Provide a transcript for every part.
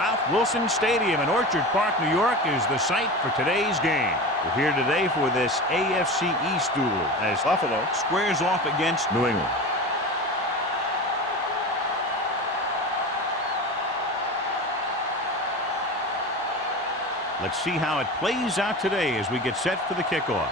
Ralph Wilson Stadium in Orchard Park, New York is the site for today's game. We're here today for this AFC East duel as Buffalo squares off against New England. Let's see how it plays out today as we get set for the kickoff.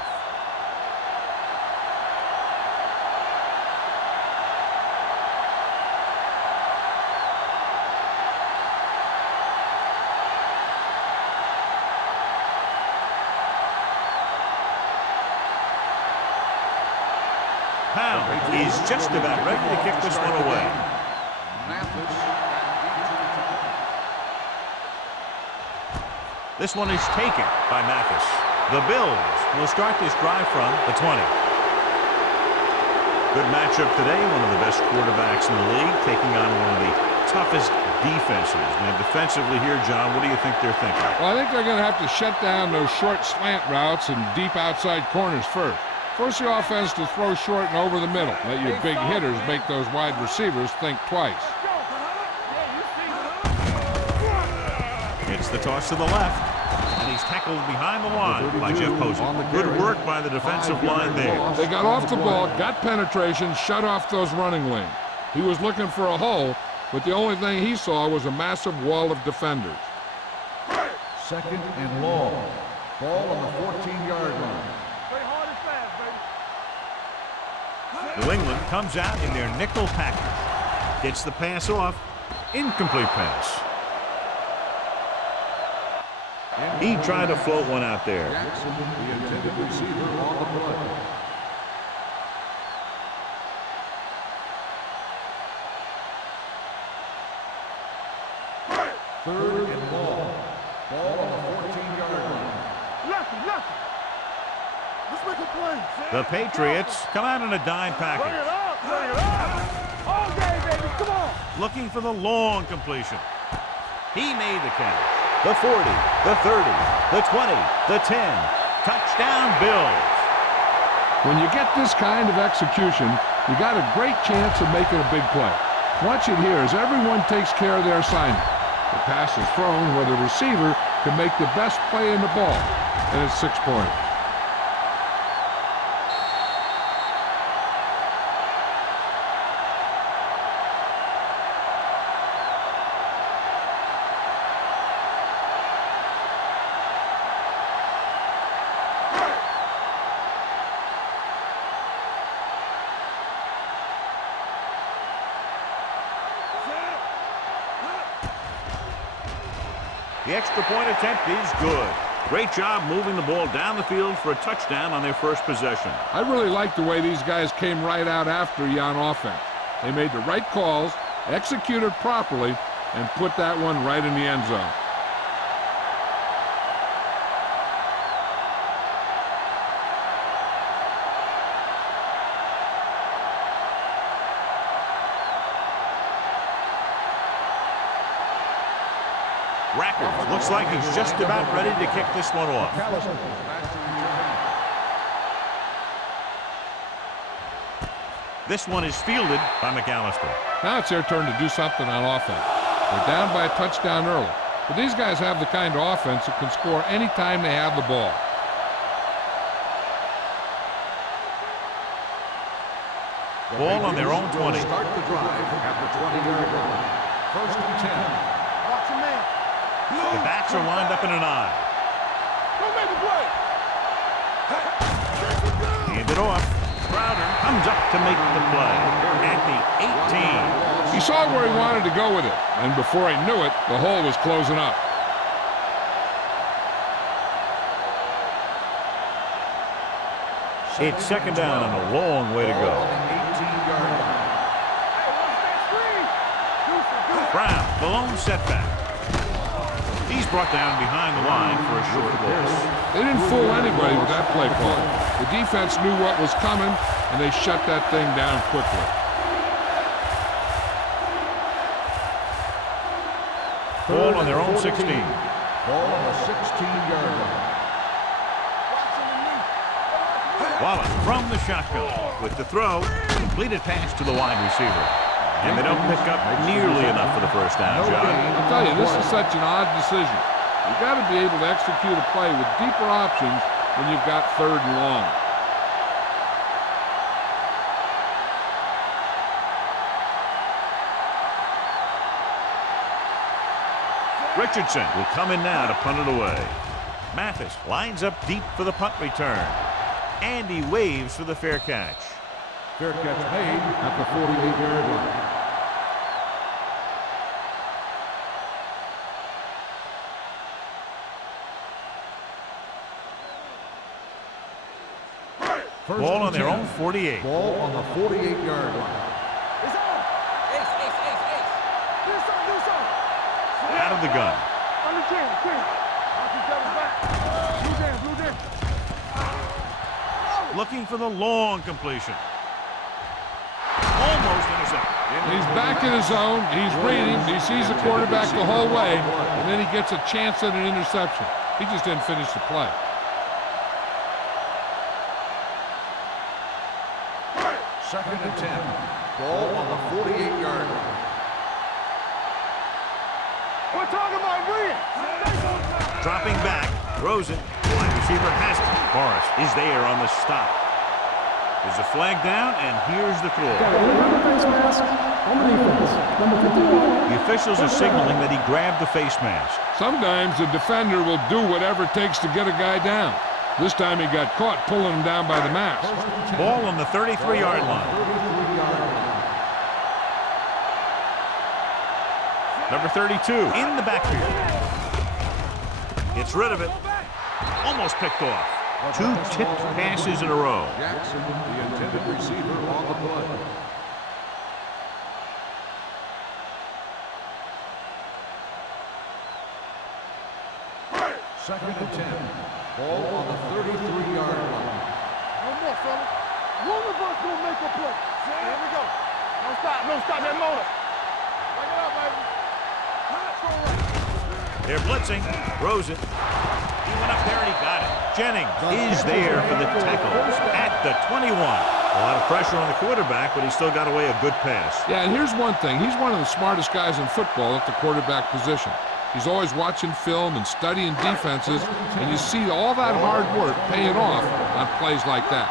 Is just about ready to kick this one away. This one is taken by Mathis. The Bills will start this drive from the 20. Good matchup today. One of the best quarterbacks in the league taking on one of the toughest defenses. Now defensively here, John, what do you think they're thinking? Well, I think they're going to have to shut down those short slant routes and deep outside corners first. Force the offense to throw short and over the middle. Let your big hitters make those wide receivers think twice. It's the toss to the left. And he's tackled behind the line by Jeff Posey. Good work by the defensive line there. They got off the ball, got penetration, shut off those running lanes. He was looking for a hole, but the only thing he saw was a massive wall of defenders. Second and long. Ball on the 14-yard line. New England comes out in their nickel package. Gets the pass off. Incomplete pass. He tried to float one out there. Jackson, the intended receiver on the play. Third and long. Ball on the 14-yard line. Let's make a play. The Patriots come out in a dime package. Bring it up. All day, baby. Come on. Looking for the long completion. He made the catch. The 40, the 30, the 20, the 10. Touchdown, Bills. When you get this kind of execution, you got a great chance of making a big play. Watch it here as everyone takes care of their assignment. The pass is thrown where the receiver can make the best play in the ball, and it's 6 points. The extra point attempt is good. Great job moving the ball down the field for a touchdown on their first possession. I really like the way these guys came right out after you on offense. They made the right calls, executed properly, and put that one right in the end zone. Rackers looks like he's just about ready to kick this one off. This one is fielded by McAllister. Now it's their turn to do something on offense. They're down by a touchdown early, but these guys have the kind of offense that can score anytime they have the ball. Ball on their own 20. Start the drive at the 20-yard line. First and 10. Watch your man. The backs are lined up in an I. Don't make a play. Hand it off. Crowder comes up to make the play at the 18. He saw where he wanted to go with it, and before he knew it, the hole was closing up. It's second down and a long way to go. Brown, the lone setback. He's brought down behind the line for a short loss. They didn't fool anybody with that play call. The defense knew what was coming, and they shut that thing down quickly. Ball on their own 16. Ball on the 16-yard line. Wallace from the shotgun with the throw. Completed pass to the wide receiver. And they don't pick up nearly enough for the first down, John. I'll tell you, this is such an odd decision. You've got to be able to execute a play with deeper options when you've got 3rd and long. Richardson will come in now to punt it away. Mathis lines up deep for the punt return. And he waves for the fair catch. Fair catch made at the 48-yard line. Ball on their own 48. Ball on the 48-yard line. It's on. Ace. Do something. Out of the gun. Under 10. Watch each other's back. Blue jam. Looking for the long completion. Almost intercepted. He's back in his zone. He's reading. He sees the quarterback the whole way, and then he gets a chance at an interception. He just didn't finish the play. Second and 10. Ball on the 48-yard line. We're talking about reading. Dropping back. Rosen. Wide receiver has it. Morris is there on the stop. There's a flag down, and here's the call. The officials are signaling that he grabbed the face mask. Sometimes the defender will do whatever it takes to get a guy down. This time he got caught pulling him down by the mask. Ball on the 33-yard line. Number 32 in the backfield. Gets rid of it. Almost picked off. 2 tipped passes in a row. Jackson, the intended receiver, on the play. Second and 10. Ball on the 33-yard line. No more, fella. One of us gonna make a play. Here we go. Don't stop that motor. Bring it up, baby. They're blitzing. Rosen. He went up there and he got it. Jennings is there for the tackle at the 21. A lot of pressure on the quarterback, but he still got away a good pass. Yeah, and here's one thing. He's one of the smartest guys in football at the quarterback position. He's always watching film and studying defenses, and you see all that hard work paying off on plays like that.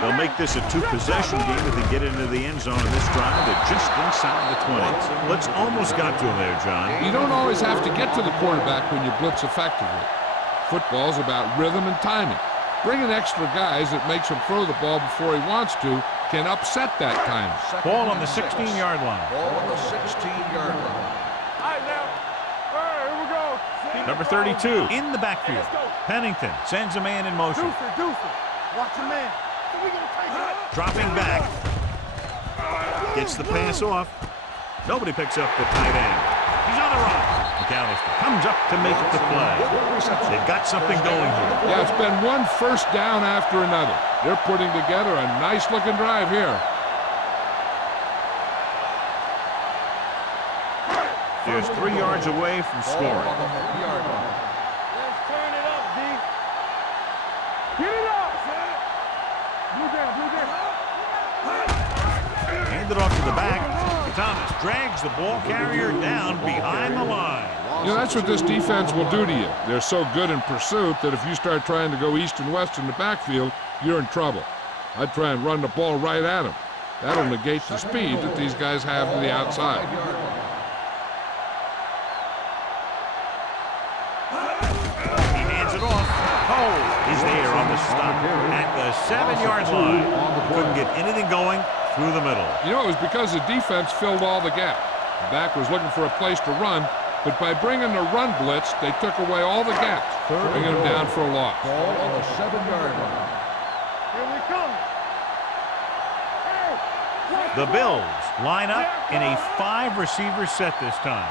They'll make this a 2-possession game if they get into the end zone in this drive. They're just inside the 20. Blitz almost got to him there, John. You don't always have to get to the quarterback when you blitz effectively. Football's about rhythm and timing. Bringing extra guys that makes him throw the ball before he wants to can upset that timing. Ball on the 16-yard line. Ball on the 16-yard line. All right, now. All right, here we go. Number 32 in the backfield. Pennington sends a man in motion. Deuce it. Watch your man. We gonna take it. Dropping back. Gets the pass off. Nobody picks up the tight end. He's on the run. McAllister comes up to make the play. They've got something going here. Yeah, it's been one first down after another. They're putting together a nice-looking drive here. There's 3 yards away from scoring. Let's turn it up, D. Get it up. Blue down. Hand it off to the back. Thomas drags the ball carrier down behind the line. You know, that's what this defense will do to you. They're so good in pursuit that if you start trying to go east and west in the backfield, you're in trouble. I'd try and run the ball right at them. That'll negate the speed that these guys have to the outside. He hands it off. Cole is there on the stop at the 7-yard line. Couldn't get anything going through the middle. You know, it was because the defense filled all the gaps. The back was looking for a place to run, but by bringing the run blitz, they took away all the gaps, bringing them down for a loss. Ball on the 7-yard line. Here we come. The Bills line up in a 5-receiver set this time.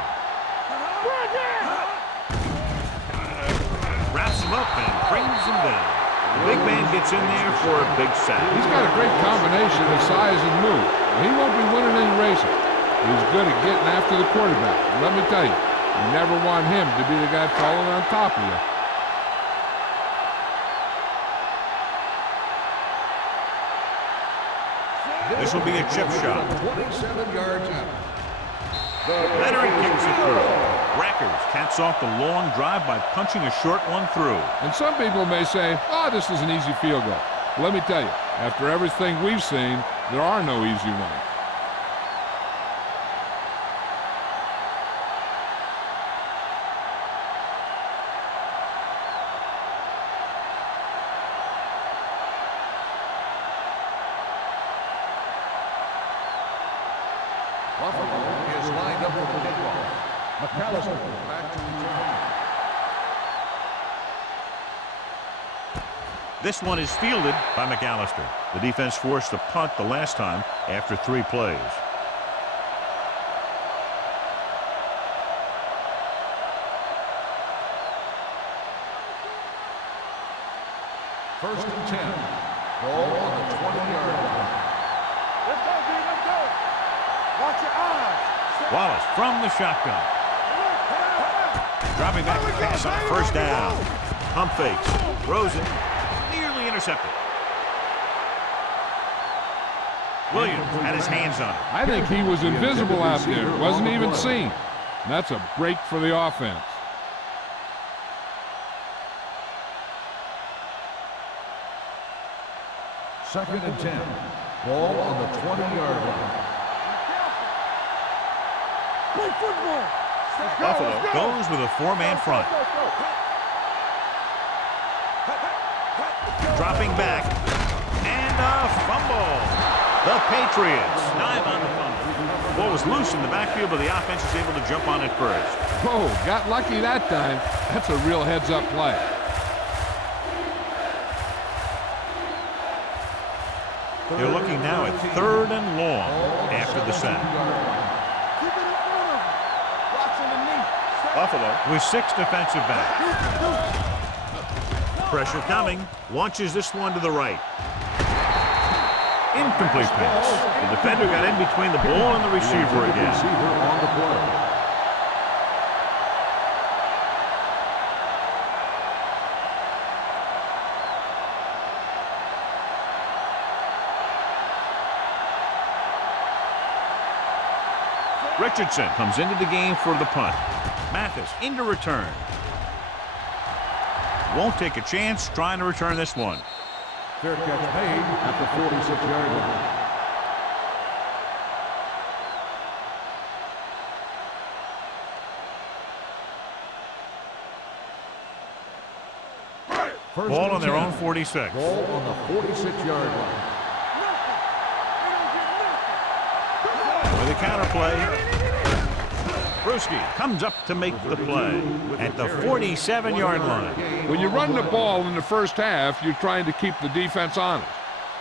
Wraps him up and brings him down. The big man gets in there for a big sack. He's got a great combination of size and move. He won't be winning any races. He's good at getting after the quarterback. And let me tell you, you never want him to be the guy falling on top of you. This will be a chip shot. 27 yards out. Leonard kicks it through. Rackers caps off the long drive by punching a short one through. And some people may say, oh, this is an easy field goal. Let me tell you, after everything we've seen, there are no easy ones. Buffalo is lined up for the kickoff. McAllister back to return. This one is fielded by McAllister. The defense forced a punt the last time after 3 plays. First and 10. Ball on the 20-yard line. Let's go, D. Let's go. Watch your eyes. Wallace from the shotgun. Dropping back to pass on a first down. Pump fakes. Throws it. Nearly intercepted. Williams had his hands on it. I think he was invisible out there. Wasn't even seen. And that's a break for the offense. Second and 10. Ball on the 20-yard line. Play football. Buffalo goes with a 4-man front. Dropping back. And a fumble. The Patriots dive on the fumble. Ball was loose in the backfield, but the offense was able to jump on it first. Whoa, got lucky that time. That's a real heads-up play. They're looking now at 3rd and long after the sack. Keep it in front of him. Watch underneath. Buffalo with 6 defensive backs. Pressure coming. Launches this one to the right. Incomplete pass. The defender got in between the ball and the receiver again. Receiver on the play. Richardson comes into the game for the punt. Mathis into return. Won't take a chance trying to return this one. Fair catch made at the 46-yard line. First Ball and on their 10. own 46. Ball on the 46-yard line. With a counterplay. Brewski comes up to make the play at the 47-yard line. When you run the ball in the first half, you're trying to keep the defense honest.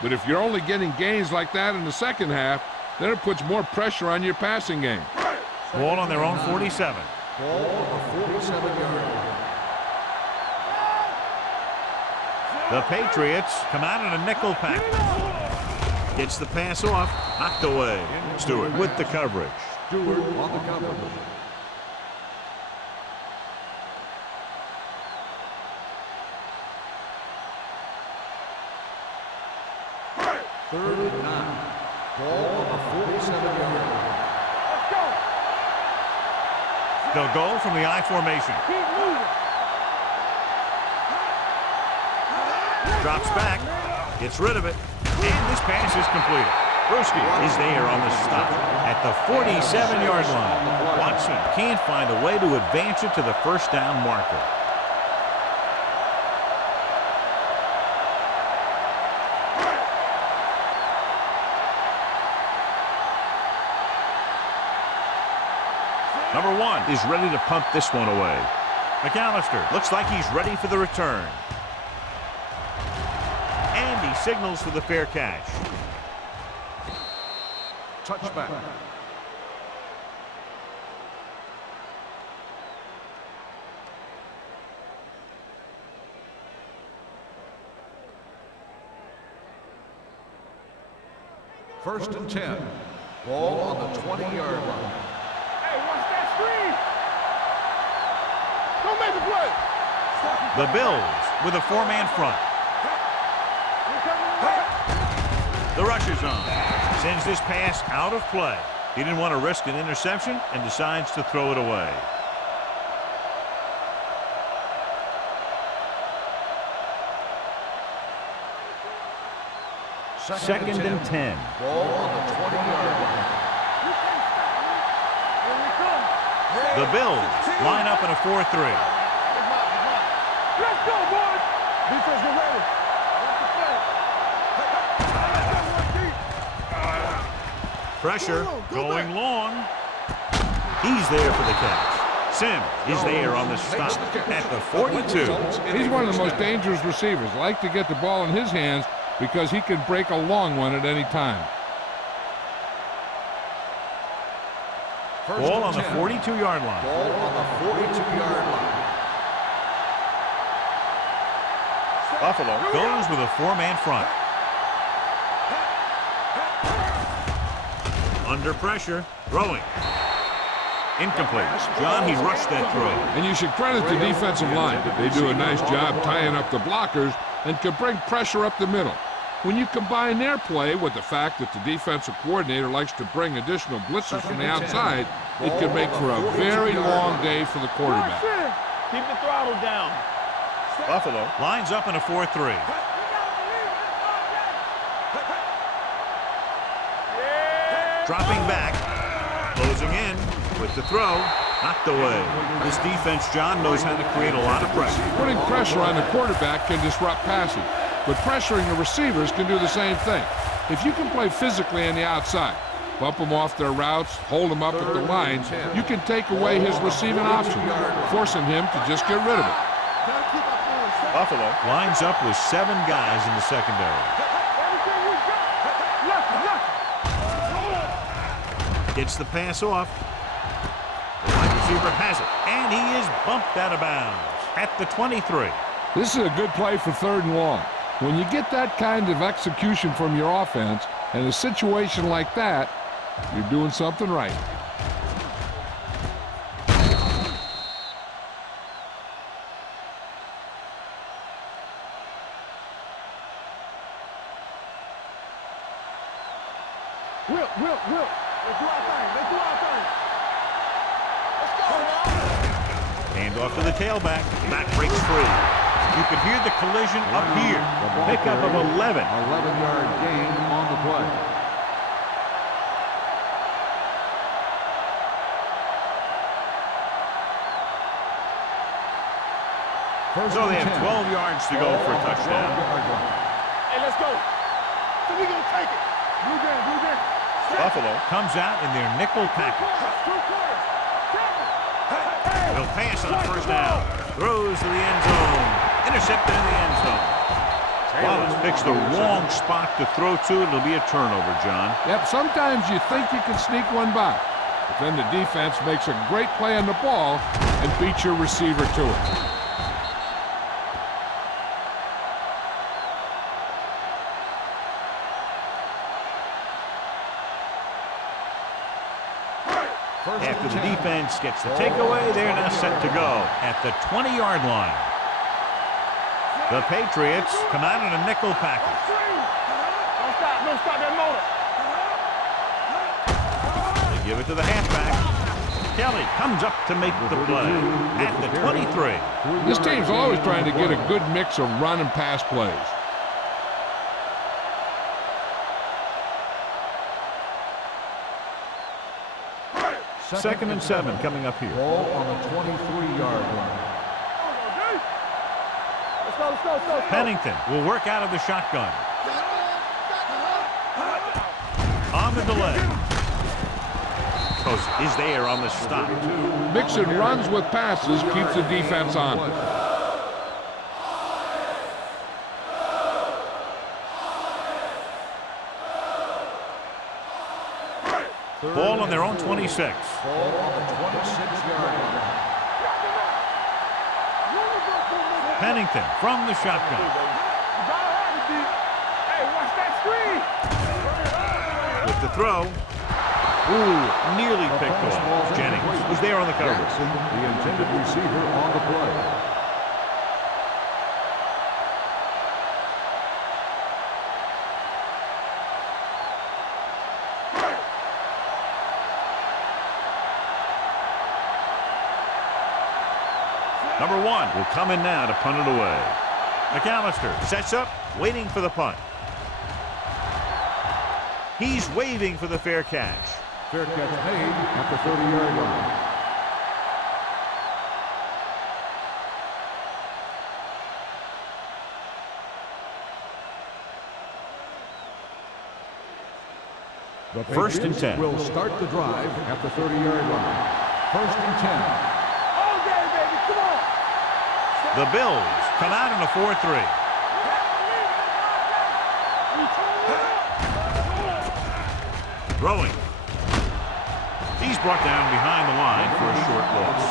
But if you're only getting gains like that in the second half, then it puts more pressure on your passing game. Ball on their own 47. Ball on the 47-yard line. The Patriots come out in a nickel pack. Gets the pass off, knocked away. Stewart with the coverage. Stewart on the coverage. Third and 9. Ball on the 47-yard line. Let's go. They'll go from the I formation. Keep moving. Drops back, gets rid of it, and this pass is completed. Brewski is there on the stop at the 47-yard line. Watson can't find a way to advance it to the first down marker. Number 1 is ready to pump this one away. McAllister looks like he's ready for the return. And he signals for the fair catch. Touchback. First and 10. Ball on the 20-yard line. Hey, watch that screen. Don't make the play. The Bills with a 4-man front. The rush is on. Sends this pass out of play. He didn't want to risk an interception and decides to throw it away. Second and 10. Ball on the 20-yard line. The Bills line up in a 4-3. Let's go, boys. Defense, get ready. Pressure going long. He's there for the catch. Sims is there on the stop at the 42. He's one of the most dangerous receivers. Like to get the ball in his hands because he can break a long one at any time. Ball on the 42-yard line. Ball on the 42-yard line. Buffalo goes with a 4-man front. Under pressure, throwing. Incomplete. John, he rushed that throw. And you should credit the defensive line. They do a nice job tying up the blockers and can bring pressure up the middle. When you combine their play with the fact that the defensive coordinator likes to bring additional blitzes from the outside, it can make for a very long day for the quarterback. Keep the throttle down. Buffalo lines up in a 4-3. Dropping back, closing in with the throw, knocked away. This defense, John, knows how to create a lot of pressure. Putting pressure on the quarterback can disrupt passing, but pressuring the receivers can do the same thing. If you can play physically on the outside, bump them off their routes, hold them up at the line, you can take away his receiving option, forcing him to just get rid of it. Buffalo lines up with 7 guys in the secondary. Gets the pass off. The wide receiver has it, and he is bumped out of bounds at the 23. This is a good play for 3rd and long. When you get that kind of execution from your offense in a situation like that, you're doing something right. Will. Let's do our thing. Let's go, man. Hand off to the tailback. Back breaks free. You could hear the collision up here. Pickup of 11. 11-yard gain on the play. So they have 12 yards to go for a touchdown. Hey, let's go. So we gonna take it. Blue game. Buffalo comes out in their nickel package. He'll pass on 1st down. Throws to the end zone. Intercepted in the end zone. Wallace picks the wrong spot to throw to. It'll be a turnover, John. Yep, sometimes you think you can sneak one by, but then the defense makes a great play on the ball and beats your receiver to it. After the defense gets the takeaway, they're now set to go at the 20-yard line. The Patriots come out in a nickel package. Don't stop that motor. They give it to the halfback. Kelly comes up to make the play at the 23. This team's always trying to get a good mix of run and pass plays. Second and 7 coming up here. Ball on the 23-yard line. Let's go. Pennington will work out of the shotgun. On the delay. Coast is there on the stop. Mixing runs with passes keeps the defense on. Ball on their own 26. Ball on the 26-yard line. Pennington from the shotgun. Hey, watch that screen. With the throw. Ooh, nearly picked off. Jennings was there on the coverage. Jackson, the intended receiver on the play. Number 1 will come in now to punt it away. McAllister sets up, waiting for the punt. He's waving for the fair catch. Fair catch made at the 30-yard line. The First and 10. Will start the drive at the 30-yard line. First and 10. All day, baby. Come on. The Bills come out in a 4-3. Throwing. He's brought down behind the line for a short loss.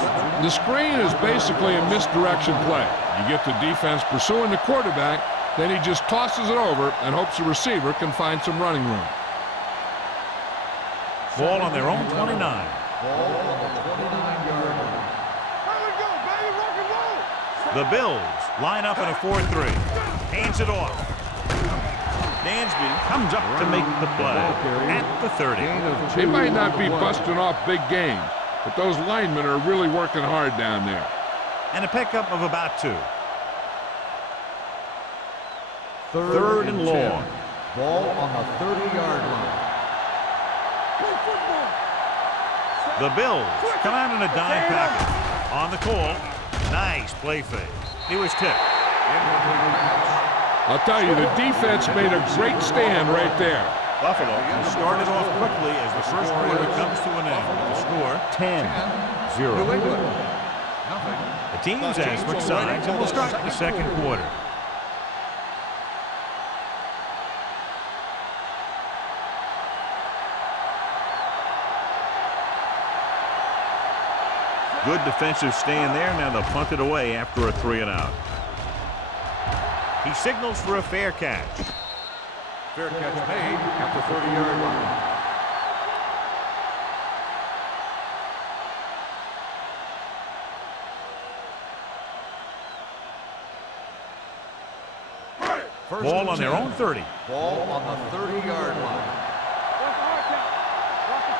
The screen is basically a misdirection play. You get the defense pursuing the quarterback, then he just tosses it over and hopes the receiver can find some running room. Ball on their own 29. Ball on the 29-yard line. Here we go, baby. Rock and roll. The Bills line up in a 4-3. Hands it off. Dansby comes up to make the play at the 30. They might not be busting off big games, but those linemen are really working hard down there. And a pickup of about 2. Third and 10. long. Ball on the 30-yard line. The Bills come out in a dime package. On the call. Nice play fake. He was tipped. I'll tell you, the defense made a great stand right there. Buffalo started off quickly as the first quarter comes to an end. The score 10-0. New England. Nothing. The teams as switch sides, and we'll start the second quarter. Good defensive stand there. Now they'll punt it away after a 3-and-out. He signals for a fair catch. Fair catch made at the 30-yard line. First Ball and on their 10. own 30. Ball on the 30-yard line. Watch the hard count. Watch the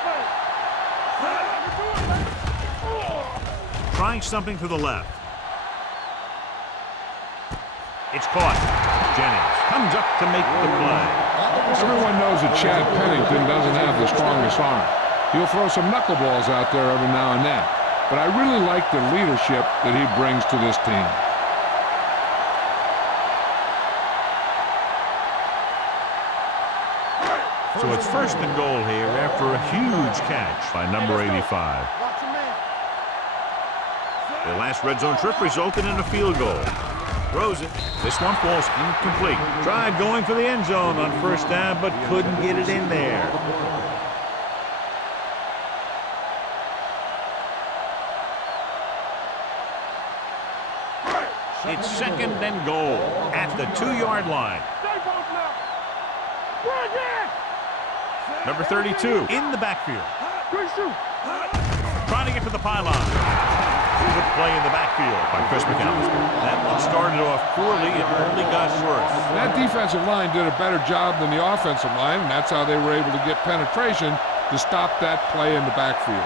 fake. Trying something to the left. It's caught. Jennings comes up to make the play. Everyone knows that Chad Pennington doesn't have the strongest arm. He'll throw some knuckleballs out there every now and then. But I really like the leadership that he brings to this team. So it's first and goal here after a huge catch by number 85. Watch your man. The last red zone trip resulted in a field goal. Throws it. This one falls incomplete. Tried going for the end zone on first down, but couldn't get it in there. It's second and goal at the 2-yard line. Stay both now. Bring it. Number 32 in the backfield. Good shoot. Trying to get to the pylon. Good play in the backfield by Chris McAllister. That one started off poorly and only got worse. That defensive line did a better job than the offensive line, and that's how they were able to get penetration to stop that play in the backfield.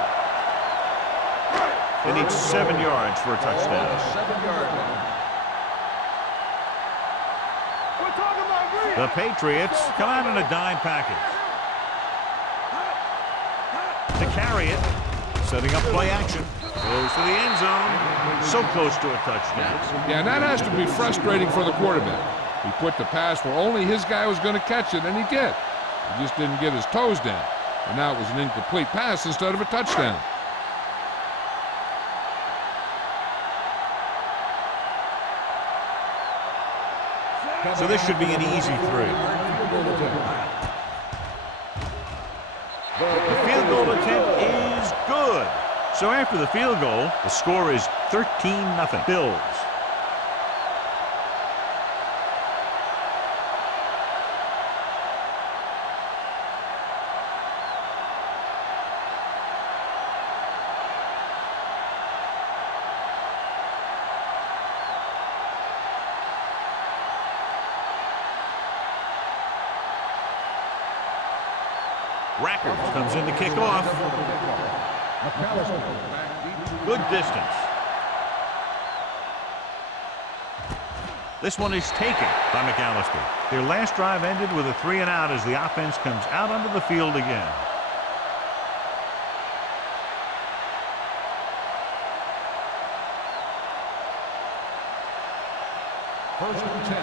They need 7 yards for a touchdown. 7-yard line. We're talking about green. The Patriots come out in a dime package. To carry it, setting up play action. Goes to the end zone. So close to a touchdown. Yeah, and that has to be frustrating for the quarterback. He put the pass where only his guy was going to catch it, and he did. He just didn't get his toes down. And now it was an incomplete pass instead of a touchdown. So this should be an easy 3. The field goal attempt is good. So after the field goal, the score is 13-0 Bills. Rackers comes in to kick off. Good distance. This one is taken by McAllister. Their last drive ended with a 3-and-out as the offense comes out onto the field again. First and 10.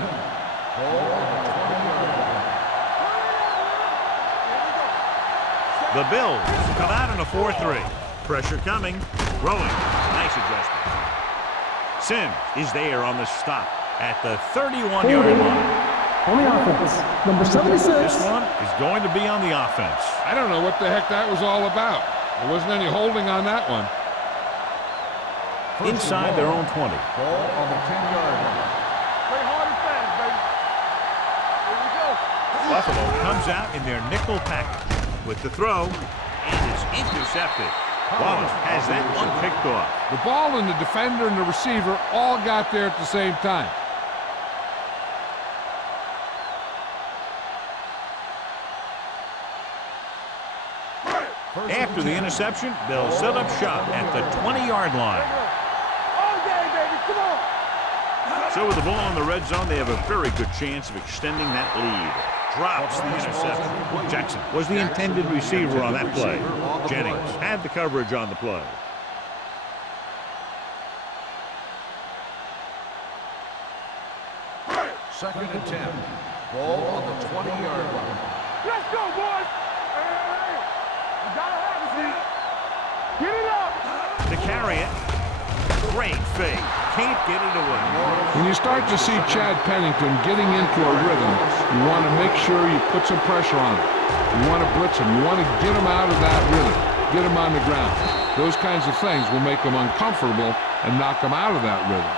Ball on the 20-yard line. The Bills come out in a 4-3. Pressure coming. Throwing. Nice adjustment. Sims is there on the stop at the 31-yard line. On the offense, number 76. This one is going to be on the offense. I don't know what the heck that was all about. There wasn't any holding on that one. Inside their own 20. Ball on the 10-yard line. Play hard and fast, baby. Here we go. Buffalo comes out in their nickel package with the throw and is intercepted. Wallace has that one picked off. The ball and the defender and the receiver all got there at the same time. After the interception, they'll set up shop at the 20-yard line. All day, baby. Come on. So with the ball in the red zone, they have a very good chance of extending that lead. Drops the interception. Jackson was the intended receiver on that play. Jennings had the coverage on the play. Second and 10. Ball on the 20-yard line. Let's go, boys. Hey, you gotta have it, see. Get it up. To carry it. Great fake. Can't get it away. When you start to see Chad Pennington getting into a rhythm, you want to make sure you put some pressure on him. You want to blitz him. You want to get him out of that rhythm. Get him on the ground. Those kinds of things will make him uncomfortable and knock him out of that rhythm.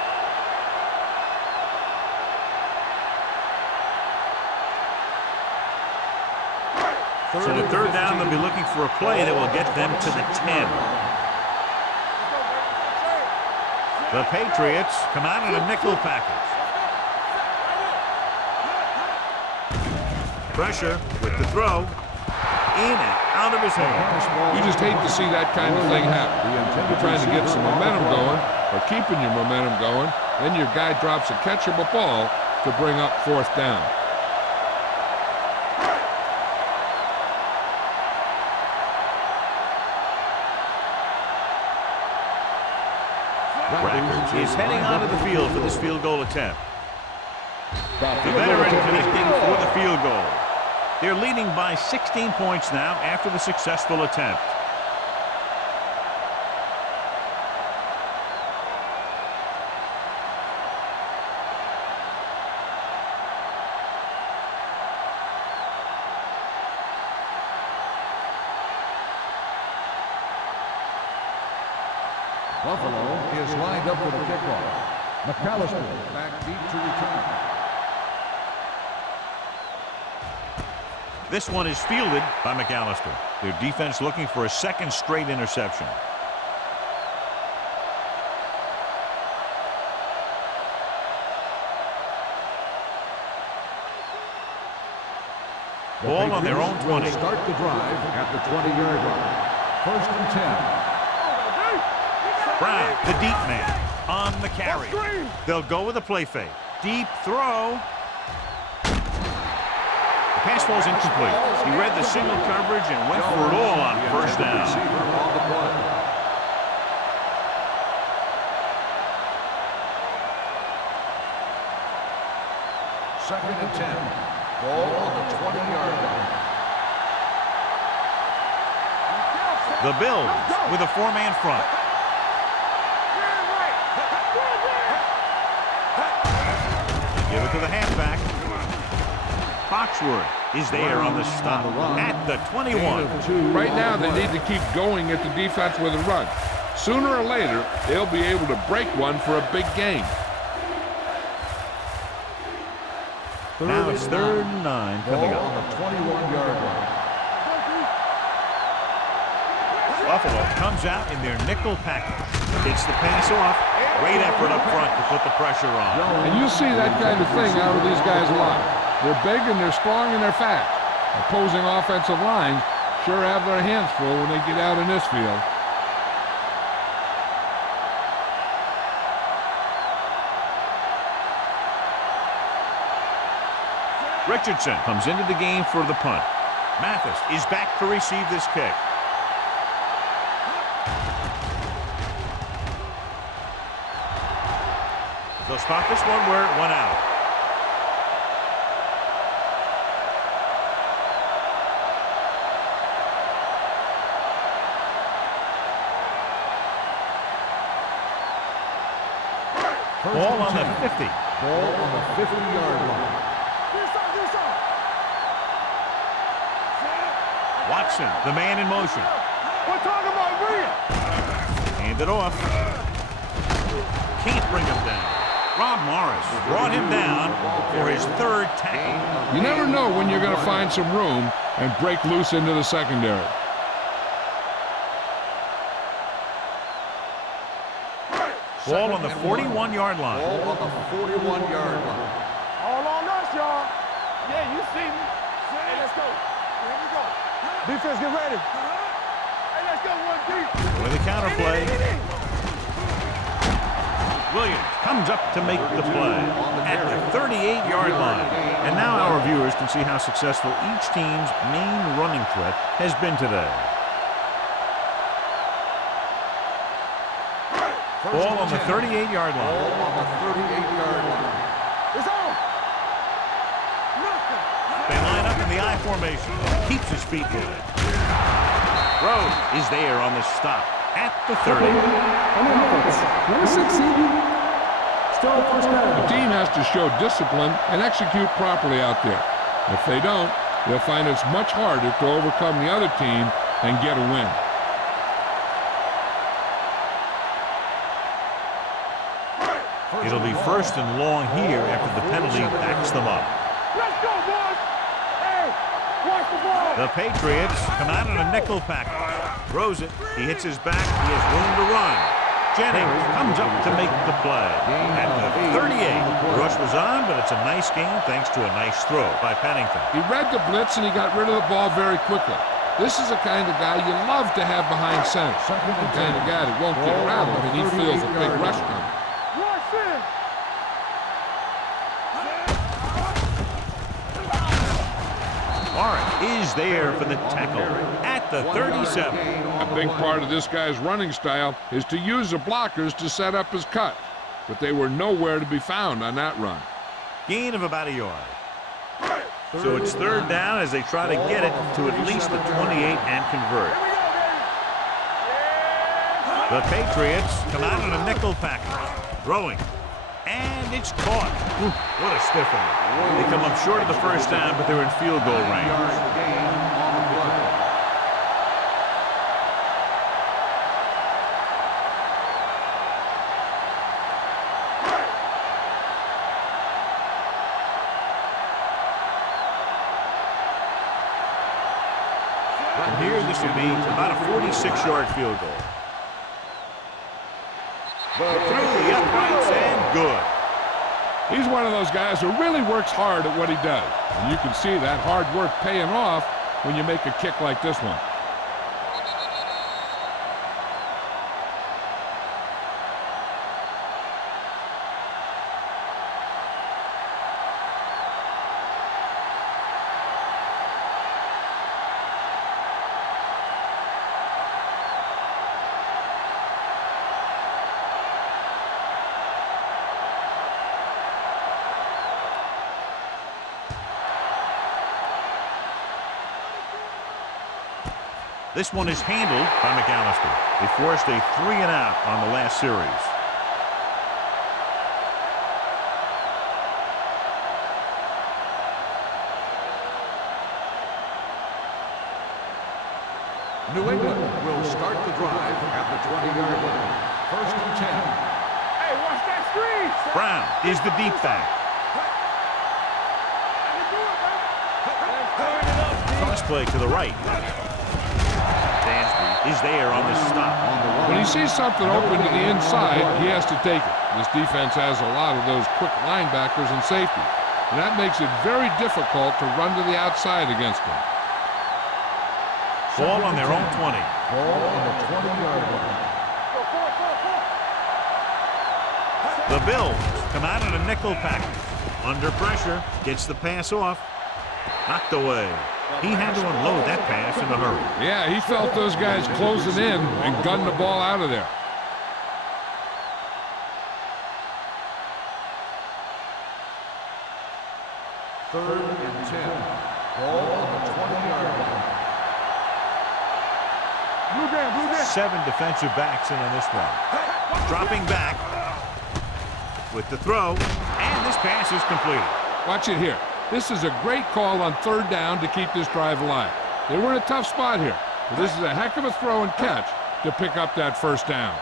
So the third down, they'll be looking for a play that will get them to the 10. The Patriots come out in a nickel package. Pressure with the throw. In and out of his hand. You just hate to see that kind of thing happen. You're trying to get some momentum going, or keeping your momentum going, then your guy drops a catchable ball to bring up fourth down. Rackers is heading onto the field for this field goal attempt. The veteran connecting for the field goal. They're leading by 16 points now after the successful attempt. Buffalo is lined up for the kickoff. McAllister back deep to return. This one is fielded by McAllister. Their defense looking for a second straight interception. Ball on their own 20. Start the drive at the 20-yard line. First and 10. Brown, the deep man, on the carry. They'll go with a play fake. Deep throw. The pass falls incomplete. He read the single coverage and went for it all on first down. Second and 10. Ball on the 20-yard line. The Bills with a four-man front. Give it to the halfback. Foxworth is there on the stop at the 21. Right now, they need to keep going at the defense with a run. Sooner or later, they'll be able to break one for a big game. Now it's 3rd and 9 coming Ball on up. the 21-yard line. Buffalo comes out in their nickel package. Gets the pass off. Great effort up front to put the pressure on. And you see that kind of thing out of these guys a lot. They're big and they're strong and they're fast. Opposing offensive lines sure have their hands full when they get out in this field. Richardson comes into the game for the punt. Mathis is back to receive this kick. They'll spot this one where it went out. Ball on the 50. Ball on the 50-yard line. Watson, the man in motion. We're talking about William. Hand it off. Can't bring him down. Rob Morris brought him down for his third tackle. You never know when you're going to find some room and break loose into the secondary. Ball on the 41-yard line. Ball on the 41-yard line. All on us, y'all. Yeah, you see me. Hey, let's go. Here we go. Defense, get ready. Hey, let's go one deep. With a counter play. Williams comes up to make the play at the 38-yard line. And now our viewers can see how successful each team's main running threat has been today. Ball on the 38-yard line. Ball on the 38-yard line. It's on. They line up in the I formation. Keeps his feet moving. Rose is there on the stop at the 30. On the offense, number 60. Still first The down. team has to show discipline and execute properly out there. If they don't, they'll find it's much harder to overcome the other team and get a win. It'll be first and long here after the penalty backs them up. Let's go, boys. Hey, watch the ball. The Patriots come out in a nickel package. Throws it. He hits his back. He has room to run. Jennings comes up to make the play. At the 38. The rush was on, but it's a nice game thanks to a nice throw by Pennington. He read the blitz and he got rid of the ball very quickly. This is the kind of guy you love to have behind center. The kind of guy that won't get rattled when he feels a big rush coming. Rush in. Morris is there for the tackle at the 37. A big part of this guy's running style is to use the blockers to set up his cut, but they were nowhere to be found on that run. Gain of about a yard. So it's third down as they try to get it to at least the 28 and convert. The Patriots come out in a nickel package. Throwing. And it's caught. What a stiff one. They come up short of the first down, but they're in field goal range. From here, this will be about a 46-yard field goal. Through the uprights and good. He's one of those guys who really works hard at what he does. And you can see that hard work paying off when you make a kick like this one. This one is handled by McAllister. They forced a 3-and-out on the last series. New England will start the drive at the 20-yard line. First and 10. Hey, watch that screen. Brown is the deep back. Cross play to the right. Dansby is there on the stop. When he sees something open to the inside, he has to take it. This defense has a lot of those quick linebackers and safety, and that makes it very difficult to run to the outside against them. Ball on their own 20. Ball on the 20-yard line. The Bills come out in a nickel package. Under pressure, gets the pass off. Knocked away. He had to unload that pass in a hurry. Yeah, he felt those guys closing in and gunned the ball out of there. Third and 10. Ball on the 20-yard line. Blue game. 7 defensive backs in on this one. Dropping back with the throw, and this pass is completed. Watch it here. This is a great call on third down to keep this drive alive. They were in a tough spot here, but this is a heck of a throw and catch to pick up that first down.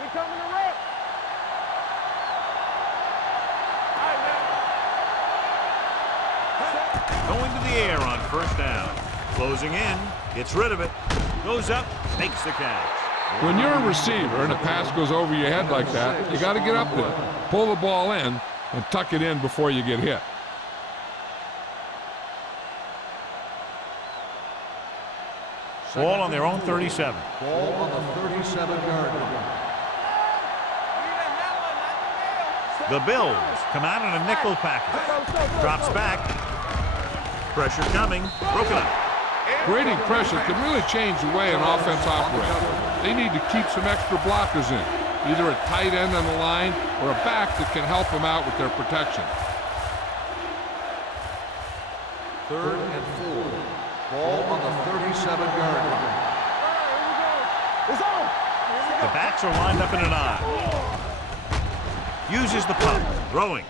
We coming to rip. Going to the air on first down. Closing in, gets rid of it, goes up, makes the catch. When you're a receiver and a pass goes over your head like that, you got to get up there, pull the ball in, and tuck it in before you get hit. Ball on their own 37. Ball on the 37-yard line. The Bills come out in a nickel package. Drops back. Pressure coming. Broken up. Grading pressure can really change the way an offense operates. They need to keep some extra blockers in, either a tight end on the line or a back that can help them out with their protection. Third and 4. Ball on the 37-yard line. It's on. The backs are lined up in an eye. Uses the pump. Throwing.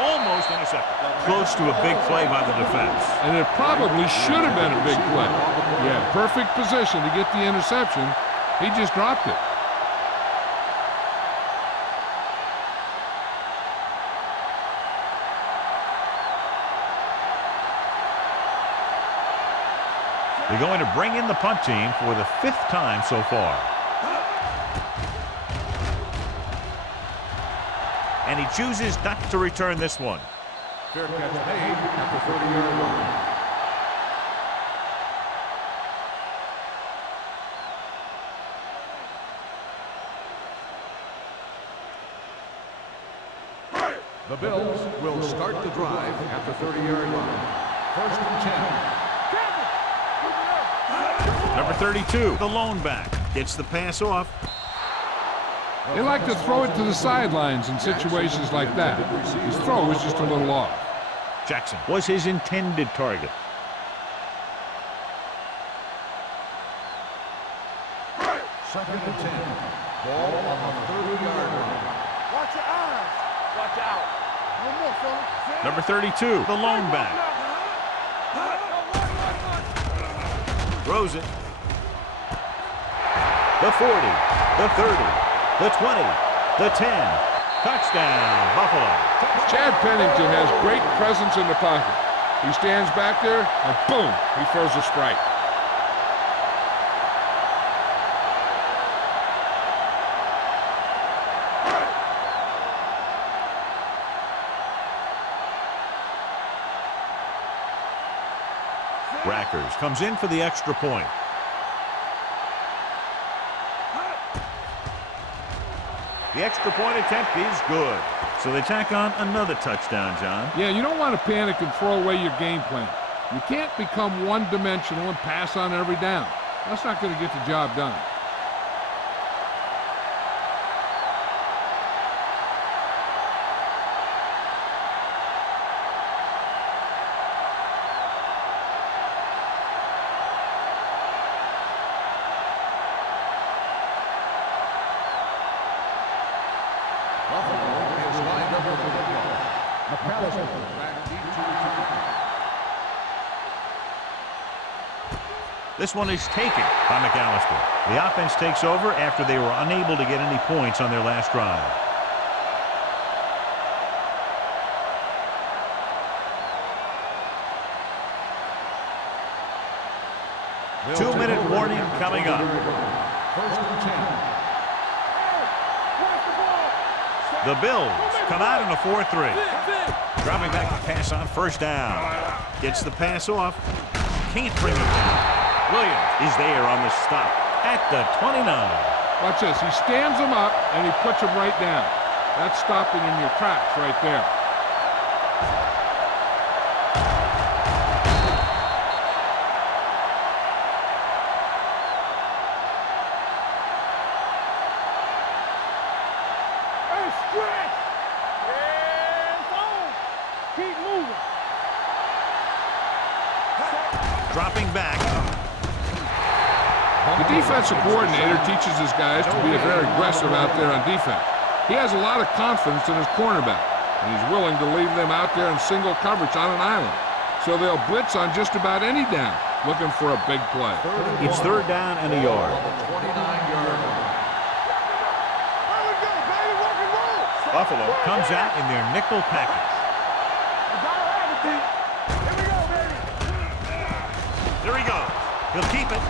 Almost intercepted. Close to a big play by the defense. And it probably should have been a big play. Yeah, perfect position to get the interception. He just dropped it. They're going to bring in the punt team for the 5th time so far. And he chooses not to return this one. Fair catch made at the 30-yard line. The Bills will start the drive at the 30-yard line. First and 10. Number 32, the lone back, gets the pass off. They like to throw it to the sidelines in situations like that. His throw was just a little off. Jackson was his intended target. Second and 10. Ball on the 30-yard line. Watch your eyes. Watch out. No more, fella. Number 32, the lone back. Throws it. The 40, the 30. The 20, the 10, touchdown, Buffalo. Chad Pennington has great presence in the pocket. He stands back there, and boom, he throws a strike. Rackers comes in for the extra point. The extra point attempt is good. So they tack on another touchdown, John. Yeah, you don't want to panic and throw away your game plan. You can't become one-dimensional and pass on every down. That's not going to get the job done. This one is taken by McAllister. The offense takes over after they were unable to get any points on their last drive. Two-minute warning coming up. First and 10. The Bills come out in a 4-3. Dropping back to pass on first down. Gets the pass off. Can't bring it down. Williams is there on the stop at the 29. Watch this. He stands him up, and he puts him right down. That's stopping in your tracks right there. Hey, stretch. Yeah, it's on. Keep moving. Dropping back. The defensive coordinator teaches his guys to be very aggressive out there on defense. He has a lot of confidence in his cornerback, and he's willing to leave them out there in single coverage on an island. So they'll blitz on just about any down, looking for a big play. It's third down and a yard. On the 29-yard line. There we go, baby. Rock and roll. Buffalo comes out in their nickel package. You gotta have it, D. Here we go, baby. There he goes. He'll keep it.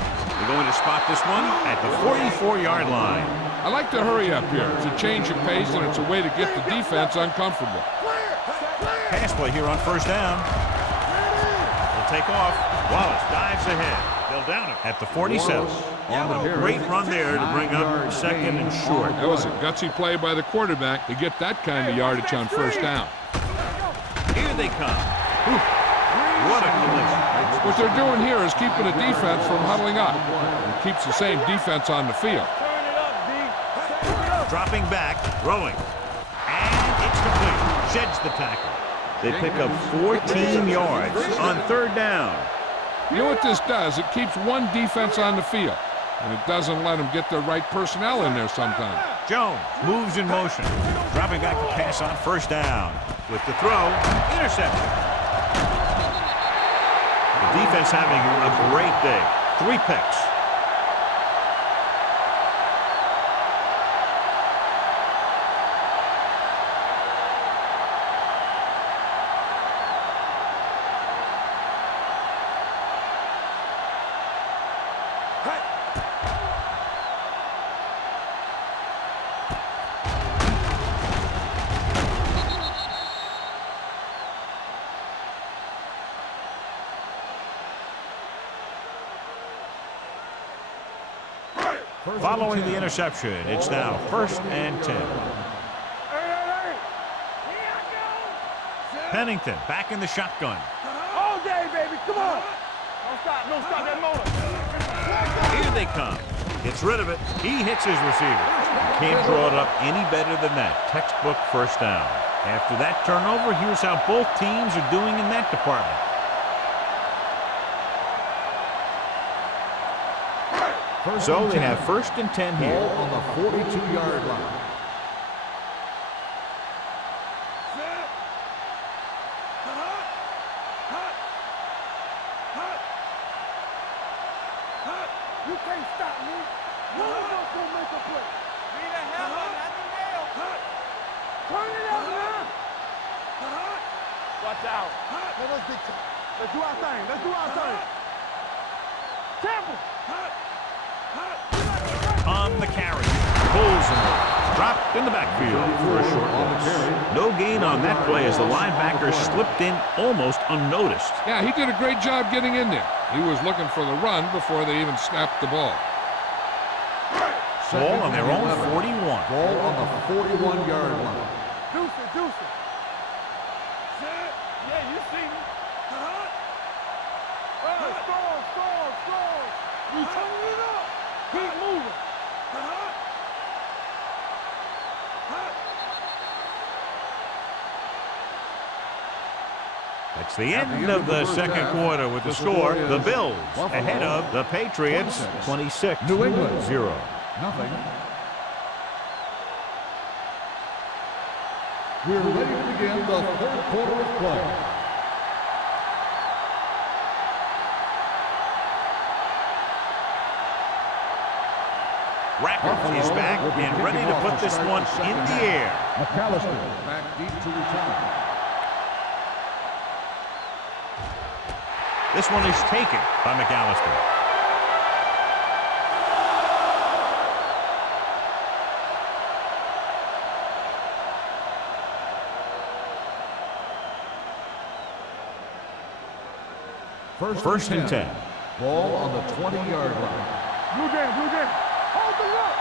They're going to spot this one at the 44-yard line. I like to hurry up here. It's a change of pace, and it's a way to get the defense uncomfortable. Pass play here on first down. They'll take off. Wallace dives ahead. They'll down him at the 47. Great run there to bring up second and short. That was a gutsy play by the quarterback to get that kind of yardage on first down. Here they come. Ooh, what a collision. What they're doing here is keeping the defense from huddling up. It keeps the same defense on the field. Turn it up, D. Turn it up. Dropping back, throwing. And it's complete. Sheds the tackle. They pick up 14 yards on third down. You know what this does? It keeps one defense on the field, and it doesn't let them get the right personnel in there sometimes. Jones moves in motion. Dropping back to pass on first down. With the throw, interception. The defense having a great day. 3 picks. Following the interception, it's now 1st and 10. Hey. Pennington back in the shotgun. All day, baby. Come on. Don't stop that motor. Here they come. Gets rid of it. He hits his receiver. Can't draw it up any better than that. Textbook first down. After that turnover, here's how both teams are doing in that department. So they have 1st and 10 here. Ball on the 42-yard line. You can't stop me. One of us gonna make a play. Be the hammer, not the nail. Turn it up now. Watch out. Let us dictate. Let's do our thing. Let's do our thing. Temple. On the carry. Pulls him over. Dropped in the backfield for a short loss. No gain on that play as the linebacker slipped in almost unnoticed. Yeah, he did a great job getting in there. He was looking for the run before they even snapped the ball. Ball on their own 41. Ball on the 41-yard line. Deuce it. Yeah, you see me. Strong. We turning it up. Keep moving. That's the end of the second quarter with the score. The Bills ahead of the Patriots 26. New England 0. Nothing. We're ready to begin the third quarter of play. Rackers is back and ready to put this one in the air. McAllister back deep to return. This one is taken by McAllister. First and 10. Ball on the 20-yard line. Blue game, blue game. Hold the look.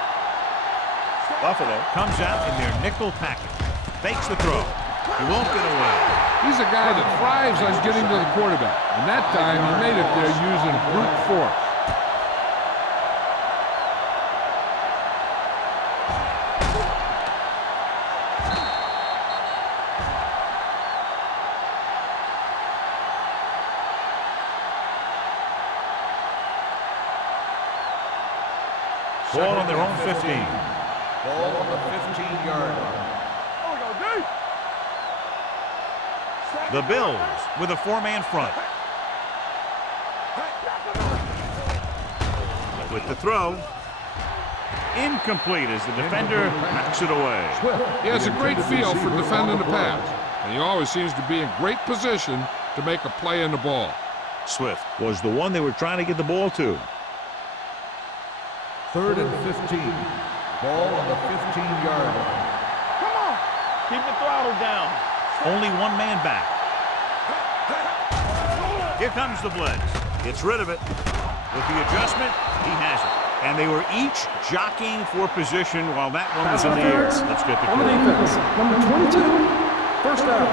Buffalo comes out in their nickel package. Fakes the throw. He won't get away. He's a guy that thrives on getting to the quarterback. And that time, he made it there using brute force. Ball on their own 15. Ball on the 15-yard line. Oh, go deep. The Bills with a four-man front. With the throw. Incomplete as the defender knocks it away. He has a great feel for defending the pass. And he always seems to be in great position to make a play in the ball. Swift was the one they were trying to get the ball to. 3rd and 15. Ball on the 15-yard line. Come on. Keep the throttle down. Only one man back. Here comes the blitz. Gets rid of it. With the adjustment, he has it. And they were each jockeying for position while that one was Pass in the air. interference Let's get the on the call. defense. Number 22, first down.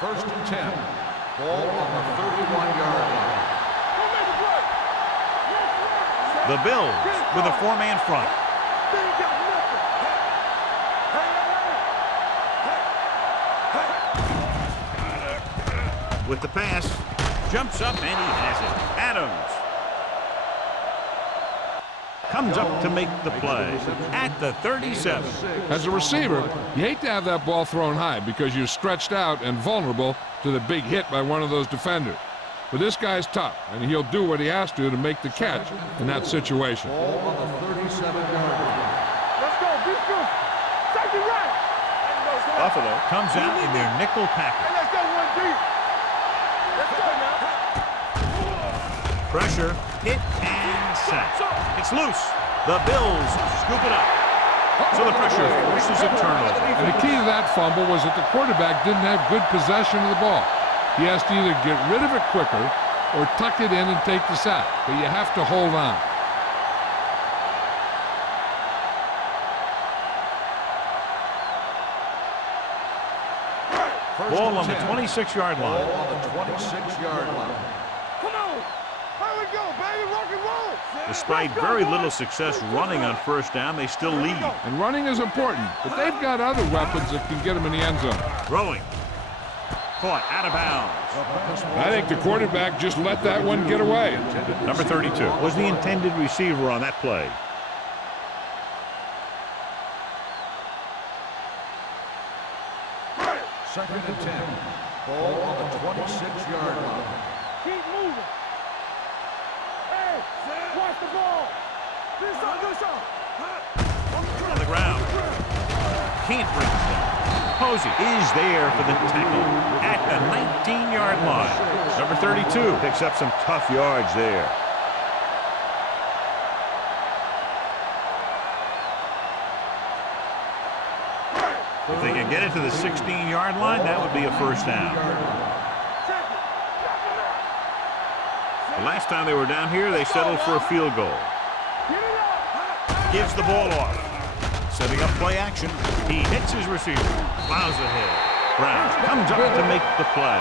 First and 10. Ball on the 31-yard line. Who made the play? The Bills with a four-man front. They ain't got nothing. With the pass. Jumps up and he has it. Adams comes up to make the play at the 37. As a receiver, you hate to have that ball thrown high because you're stretched out and vulnerable to the big hit by one of those defenders. But this guy's tough, and he'll do what he has to make the catch in that situation. Ball on the 37-yard line. Let's go. Be good. Take it right. Buffalo comes out in their nickel package. Hey, let's go one deep. Let's go now. Pressure, hit, and sack. It's loose. The Bills scoop it up. So the pressure forces a turnover. And the key to that fumble was that the quarterback didn't have good possession of the ball. He has to either get rid of it quicker or tuck it in and take the sack. But you have to hold on. Ball on the 26-yard line. Ball on the 26-yard line. Come on. Here we go, baby. Rock and roll. Despite very little success running on first down, they still lead. And running is important, but they've got other weapons that can get them in the end zone. Throwing. Caught out of bounds. I think the quarterback just let that one get away. Number 32 was the intended receiver on that play. Second and 10. Ball on the 26-yard line. Keep moving. Hey, watch the ball. This up, this up. On the ground. Can't bring it down. Posey is there for the tackle at the 19-yard line. Number 32 picks up some tough yards there. If they can get it to the 16-yard line, that would be a first down. The last time they were down here, they settled for a field goal. Gives the ball off. Setting up play action. He hits his receiver. Plows ahead. Brown comes up to make the play.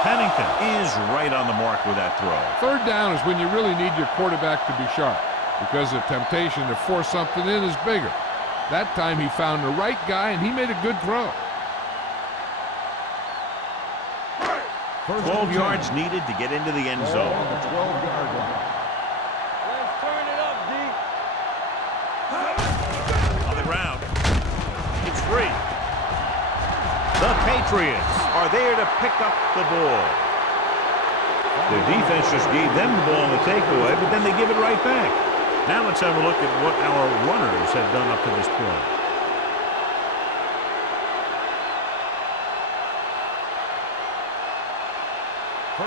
Pennington is right on the mark with that throw. Third down is when you really need your quarterback to be sharp because the temptation to force something in is bigger. That time he found the right guy and he made a good throw. 12 yards needed to get into the end zone. On the 12-yard line. Let's turn it up, D. On the ground. It's free. The Patriots are there to pick up the ball. Their defense just gave them the ball in the takeaway, but then they give it right back. Now let's have a look at what our runners have done up to this point.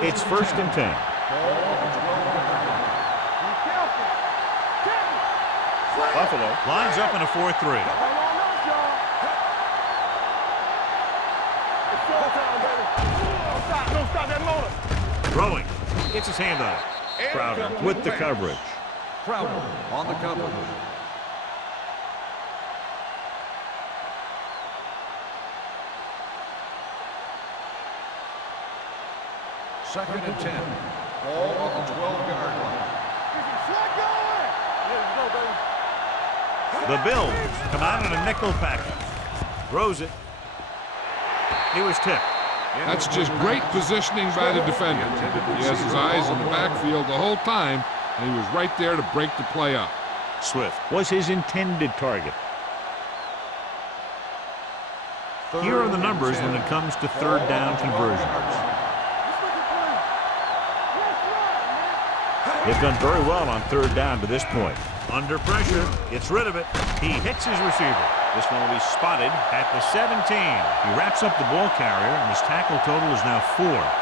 It's first and 10. Buffalo lines up in a 4-3. Throwing. Gets his hand on it. Crowder with the coverage. Crowder on the coverage. Second and 10. Ball on the 12-yard line. The Bills come out in a nickel package. Throws it. He was tipped. That's just great positioning by the defender. He has his eyes in the backfield the whole time, and he was right there to break the play up. Swift was his intended target. Here are the numbers when it comes to third down conversions. They've done very well on third down to this point. Under pressure, gets rid of it. He hits his receiver. This one will be spotted at the 17. He wraps up the ball carrier, and his tackle total is now 4.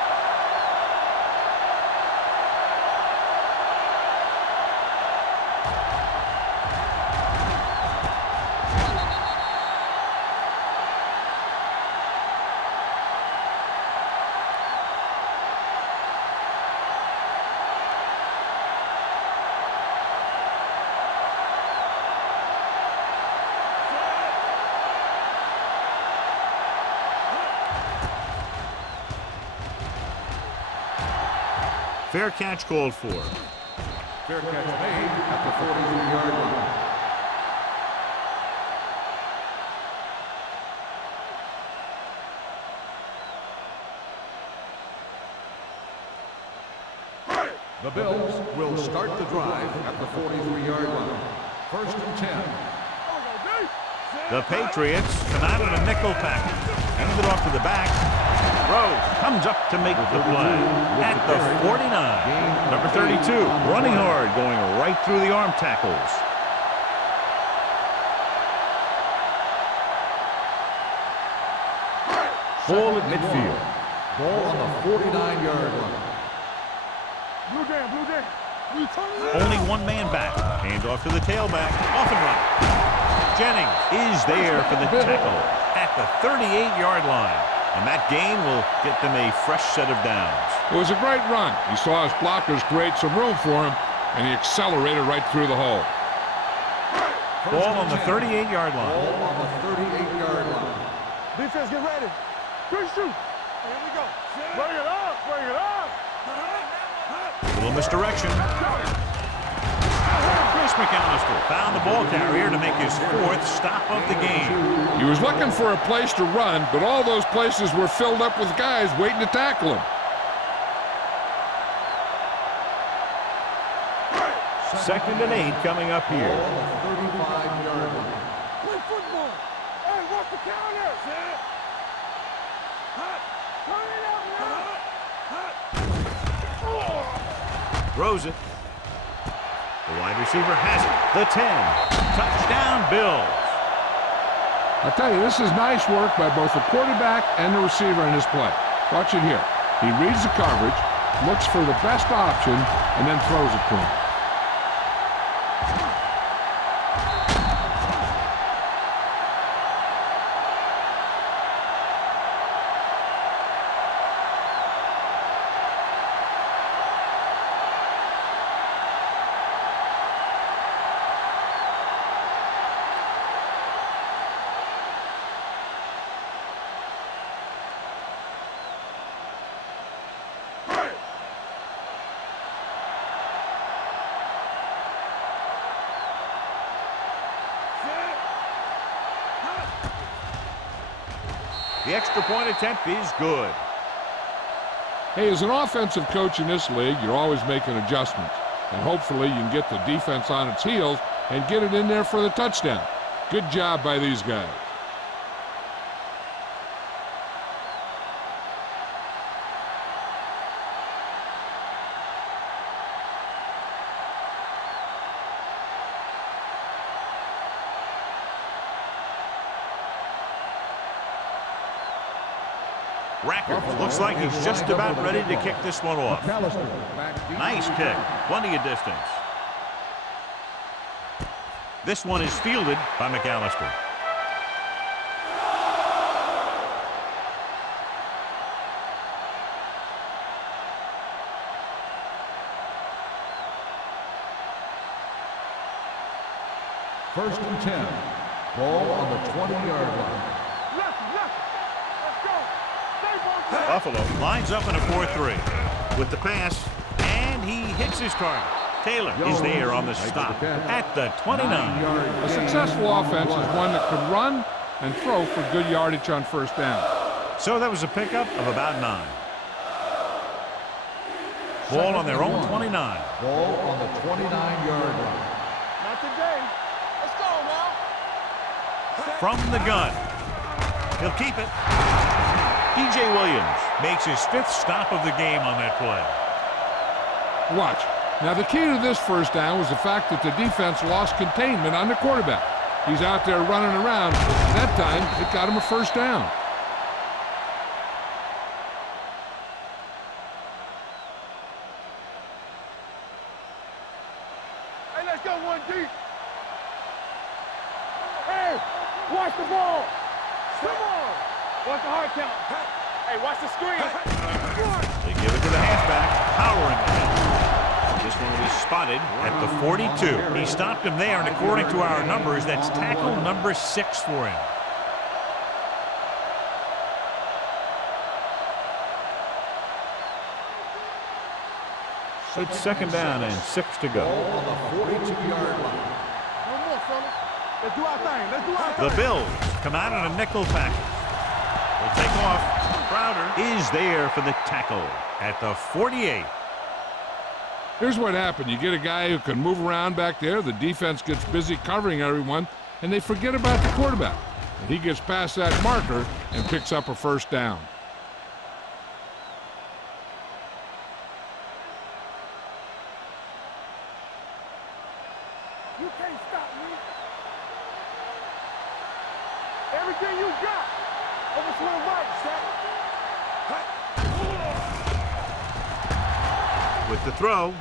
Fair catch called for. Fair catch made at the 43-yard line. The Bills will start the drive at the 43-yard line. First and 10. The Patriots come out in a nickel package. Hand it off to the back. Rose comes up to make the play at the 49. Number 32, running hard, going right through the arm tackles. Ball at midfield. Ball on the 49-yard line. Only one man back. Hand off to the tailback. Off and running. Jennings is there for the tackle at the 38-yard line. And that gain will get them a fresh set of downs. It was a great run. He saw his blockers create some room for him, and he accelerated right through the hole. Ball on the 38-yard line. Ball on the 38-yard line. Defense, get ready. Good shoot. Here we go. Bring it up. Bring it up. Little misdirection. Chris McAllister found the ball carrier to make his 4th stop of the game. He was looking for a place to run, but all those places were filled up with guys waiting to tackle him. Second and 8 coming up here. Ball on the 35-yard line. Play football. Hey, watch the counter. Turn it up now. Throws it. The wide receiver has it. The 10. Touchdown, Bills. I'll tell you, this is nice work by both the quarterback and the receiver in this play. Watch it here. He reads the coverage, looks for the best option, and then throws it to him. The extra point attempt is good. Hey, as an offensive coach in this league, you're always making adjustments. And hopefully you can get the defense on its heels and get it in there for the touchdown. Good job by these guys. Records. Looks like he's just about ready to kick this one off. Nice kick. Plenty of distance. This one is fielded by McAllister. First and 10. Ball on the 20-yard line. Buffalo lines up in a 4-3 with the pass, and he hits his target. Taylor is there on the stop at the 29. A successful offense is one that could run and throw for good yardage on first down. So that was a pickup of about 9. Ball on their own 29. Ball on the 29-yard line. Not today. Let's go now. From the gun. He'll keep it. DJ Williams makes his 5th stop of the game on that play. Watch. Now, the key to this first down was the fact that the defense lost containment on the quarterback. He's out there running around. That time, it got him a first down. Hey, let's go one deep. Hey, watch the ball. Come on. Watch the hard count. Hey, watch the screen. They give it to the halfback, powering ahead. This one will be spotted at the 42. He stopped him there, and according to our numbers, that's tackle number 6 for him. It's 2nd down and 6 to go. Ball on the 42-yard line. One more, fellas. Let's do our thing. Let's do our thing. The Bills come out in a nickel package. They'll take off. Crowder is there for the tackle at the 48. Here's what happened. You get a guy who can move around back there. The defense gets busy covering everyone, and they forget about the quarterback. And he gets past that marker and picks up a first down. You can't stop me. Everything you got. Over to the right, Shaq. With the throw,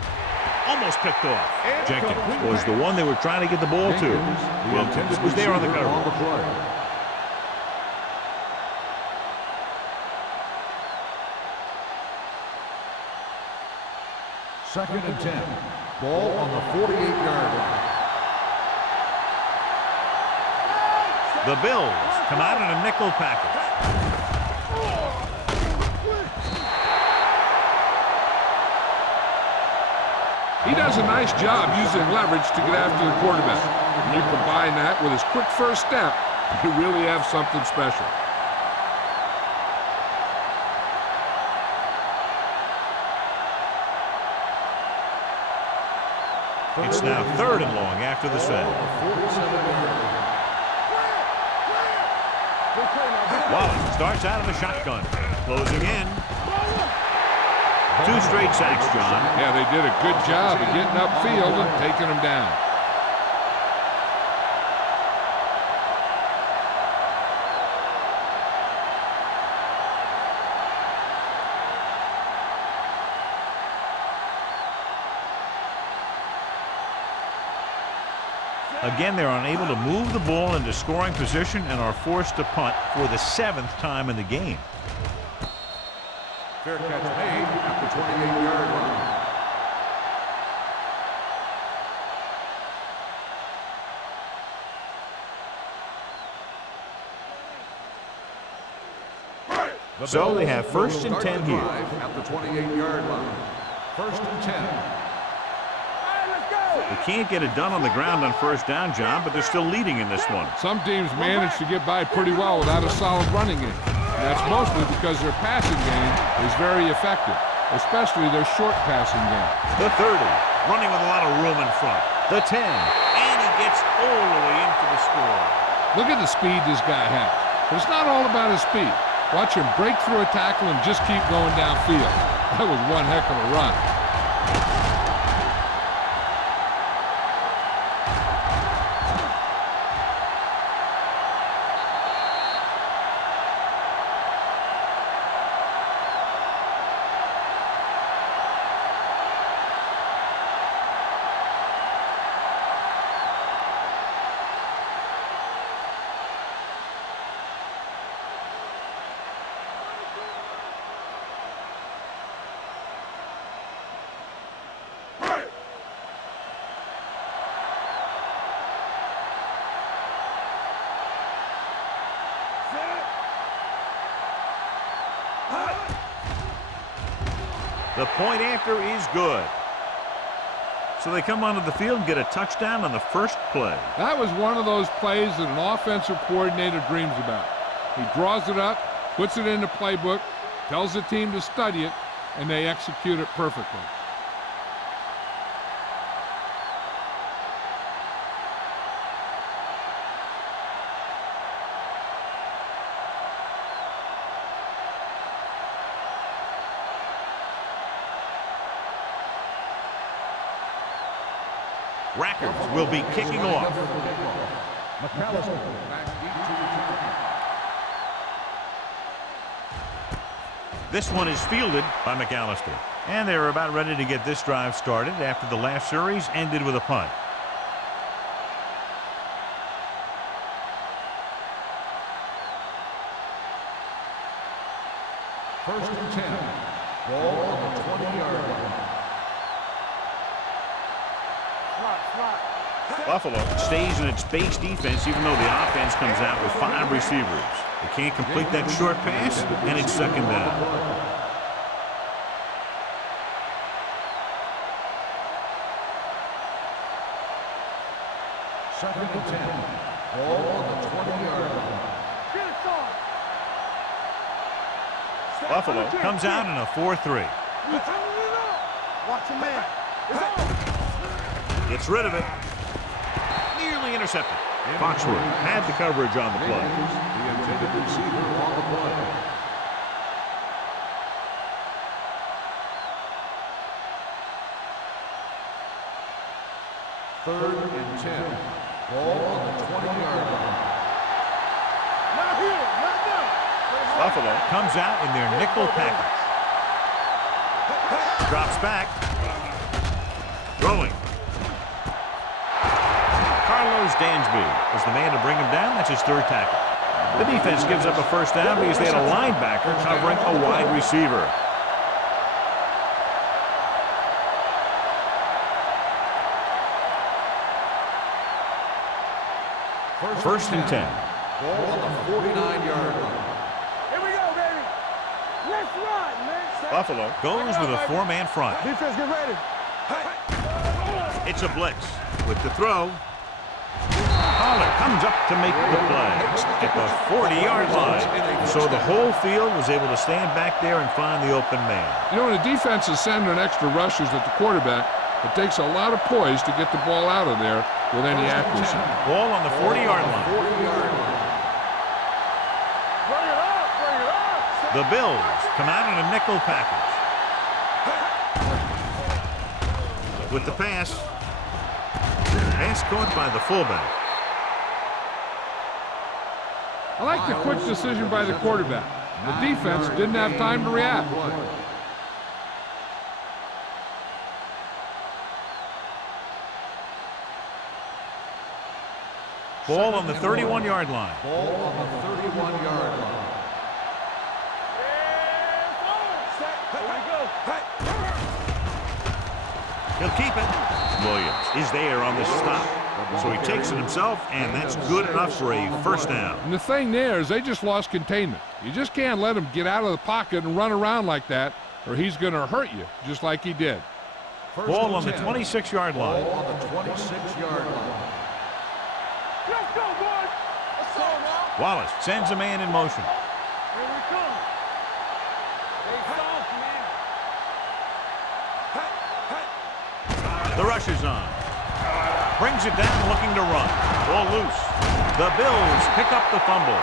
almost picked off. Jenkins was the one they were trying to get the ball to. Wilkins was there on the cover. Second and 10. Ball on the 48-yard line. The Bills come out in a nickel package. He does a nice job using leverage to get after the quarterback. When you combine that with his quick first step, you really have something special. It's now 3rd and long after the set. Wallace starts out of the shotgun. Closing in. 2 straight sacks, John. Yeah, they did a good job of getting upfield and taking him down. Again, they're unable to move the ball into scoring position and are forced to punt for the 7th time in the game. Fair catch made at the 28-yard line. So they have 1st and 10 here. At the 28-yard line. 1st and 10. They can't get it done on the ground on first down, John, but they're still leading in this one. Some teams manage to get by pretty well without a solid running game. And that's mostly because their passing game is very effective, especially their short passing game. The 30, running with a lot of room in front. The 10, and he gets all the way into the score. Look at the speed this guy has. But it's not all about his speed. Watch him break through a tackle and just keep going downfield. That was one heck of a run. The point after is good. So they come onto the field and get a touchdown on the first play. That was one of those plays that an offensive coordinator dreams about. He draws it up, puts it in the playbook, tells the team to study it, and they execute it perfectly. Rackers will be kicking off. This one is fielded by McAllister. And they're about ready to get this drive started after the last series ended with a punt. First and 10. Ball on the 20-yard line. Buffalo stays in its base defense even though the offense comes out with 5 receivers. They can't complete that short pass, and it's second down. Second and 10. Ball on the 20-yard line. Buffalo comes out in a 4-3. Watch him, man. Gets rid of it. Nearly intercepted. Foxworth had the coverage on the play. The intended receiver on the play. Third and 10. Ball on the 20-yard line. Not here. Not now. Buffalo comes out in their nickel package. Drops back. Throwing. Carlos Dansby was the man to bring him down. That's his 3rd tackle. The defense gives up a first down because they had a linebacker covering a wide receiver. First and 10. Ball on the 49-yard line. Here we go, baby. Let's run, man. Buffalo goes with a 4-man front. Defense, get ready. It's a blitz with the throw. Pollard comes up to make the play at the 40-yard line. So the whole field was able to stand back there and find the open man. You know, when the defense is sending extra rushers at the quarterback, it takes a lot of poise to get the ball out of there with any accuracy. Ball on the 40-yard line. 40-yard line. Bring it up. Bring it up. The Bills come out in a nickel package. With the pass. Pass caught by the fullback. I like the quick decision by the quarterback. The defense didn't have time to react. Ball on the 31-yard line. Ball on the 31-yard line. He'll keep it. Williams is there on the stop. So he takes it himself, and that's good enough for a first down. And the thing there is they just lost containment. You just can't let him get out of the pocket and run around like that, or he's going to hurt you, just like he did. Ball on the 26-yard line. Ball on the 26-yard line. Let's go, boys. Let's go now. Wallace sends a man in motion. Here we come. Hey, soft, man. The rush is on. Brings it down, looking to run. Ball loose. The Bills pick up the fumble.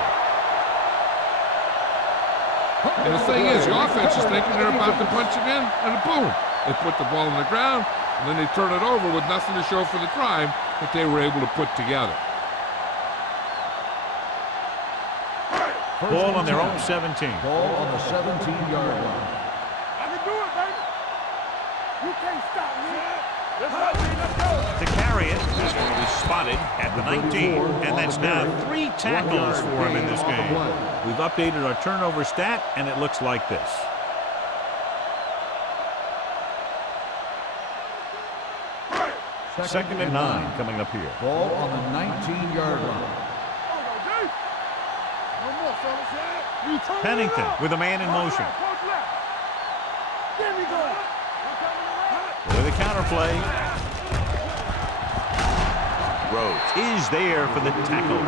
And the thing is, the offense is thinking they're about to punch it in, and boom, they put the ball on the ground, and then they turn it over with nothing to show for the drive that they were able to put together. Ball on their own 17. Ball on the 17-yard line. I can do it, baby. You can't stop me. Let's go, let's go. To carry it, this one was spotted at the 19, and that's now 3 tackles for him in this game. We've updated our turnover stat, and it looks like this. Second and 9 coming up here. Ball on the 19-yard line. No more, fellas. Pennington with a man in motion. There we go. play. Rhodes is there for the tackle.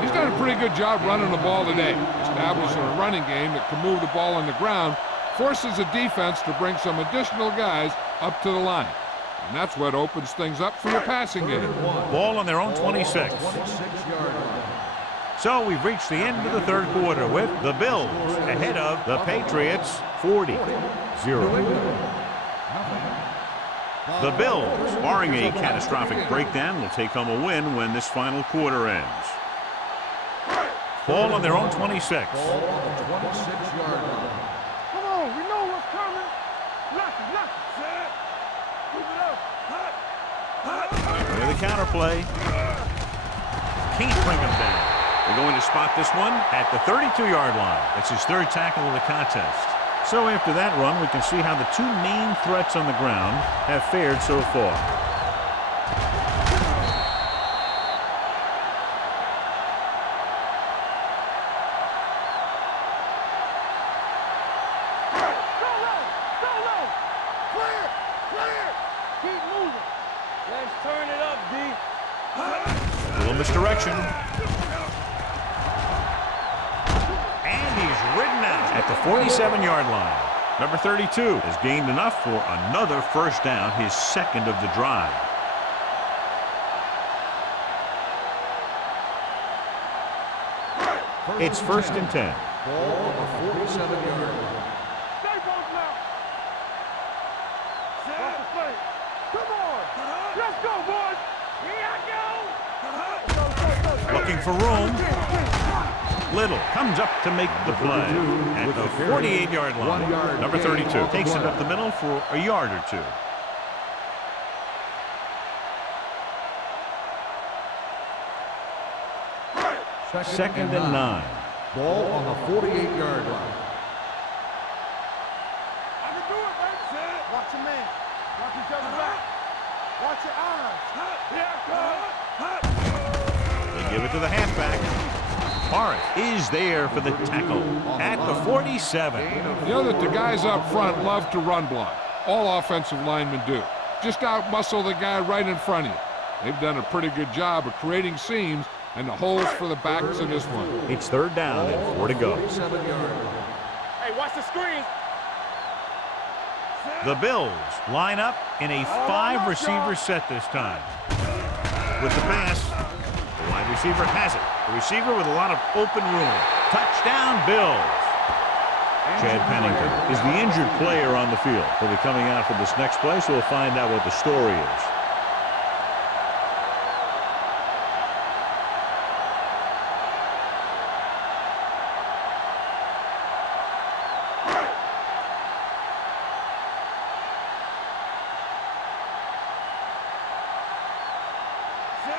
He's done a pretty good job running the ball today, establishing a running game that can move the ball on the ground, forces the defense to bring some additional guys up to the line. And that's what opens things up for your passing game. Ball on their own 26. So we've reached the end of the third quarter with the Bills ahead of the Patriots 40-0. The Bills, barring a catastrophic breakdown, will take home a win when this final quarter ends. Ball on their own 26. Ball on the 26-yard line. Come on, we know what's coming. Knock it, knock it. Set. Move it up. Hot. With a counter play. Can't bring him down. They're going to spot this one at the 32-yard line. That's his third tackle of the contest. So after that run, we can see how the two main threats on the ground have fared so far. Solo. Clear. Keep moving. Let's turn it up, D. Little misdirection. And he's ridden out at the 47-yard line. Number 32 has gained enough for another first down, his second of the drive. It's first and 10. Ball on the 47-yard line. Stay both now. Watch the play. Come on. Let's go, boys. Here I go. Looking for room. Little comes up to make the play at the 48-yard line. Number 32 takes it up the middle for a yard or two. Second and 9. Ball on the 48-yard line. I can do it, baby. Watch your man. Watch each other back. Watch your eyes. Here it comes. They give it to the halfback. Morris is there for the tackle at the 47. You know that the guys up front love to run block. All offensive linemen do. Just outmuscle the guy right in front of you. They've done a pretty good job of creating seams and the holes for the backs in this one. It's third down and 4 to go. Hey, watch the screen. The Bills line up in a 5-receiver set this time. With the pass, the wide receiver has it. The receiver with a lot of open room. Touchdown, Bills. Chad Pennington is the injured player on the field. He'll be coming out for this next play, so we'll find out what the story is.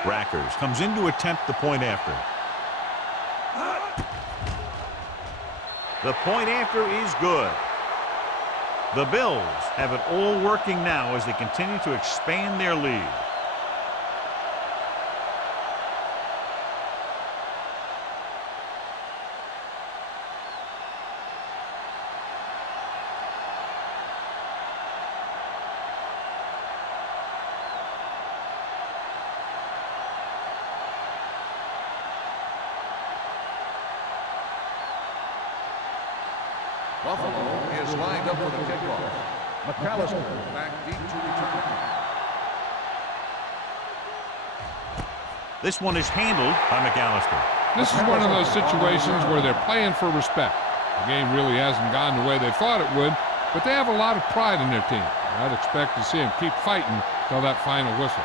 Rackers comes in to attempt the point after. The point after is good. The Bills have it all working now as they continue to expand their lead. Buffalo is lined up for the kickoff. McAllister back deep to return. This one is handled by McAllister. This is one of those situations where they're playing for respect. The game really hasn't gone the way they thought it would, but they have a lot of pride in their team. I'd expect to see them keep fighting till that final whistle.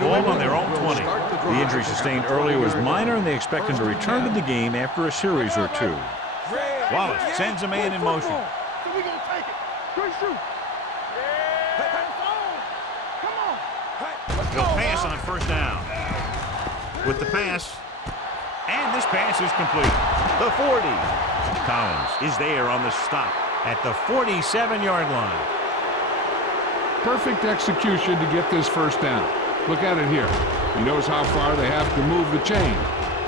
Ball on their own 20. The injury sustained earlier was minor, and they expect him to return to the game after a series or two. Wallace sends a man in motion. So we're going to take it. Good shoot. Come on. He'll pass on first down. With the pass, and this pass is complete. The 40. Collins is there on the stop at the 47-yard line. Perfect execution to get this first down. Look at it here. He knows how far they have to move the chain,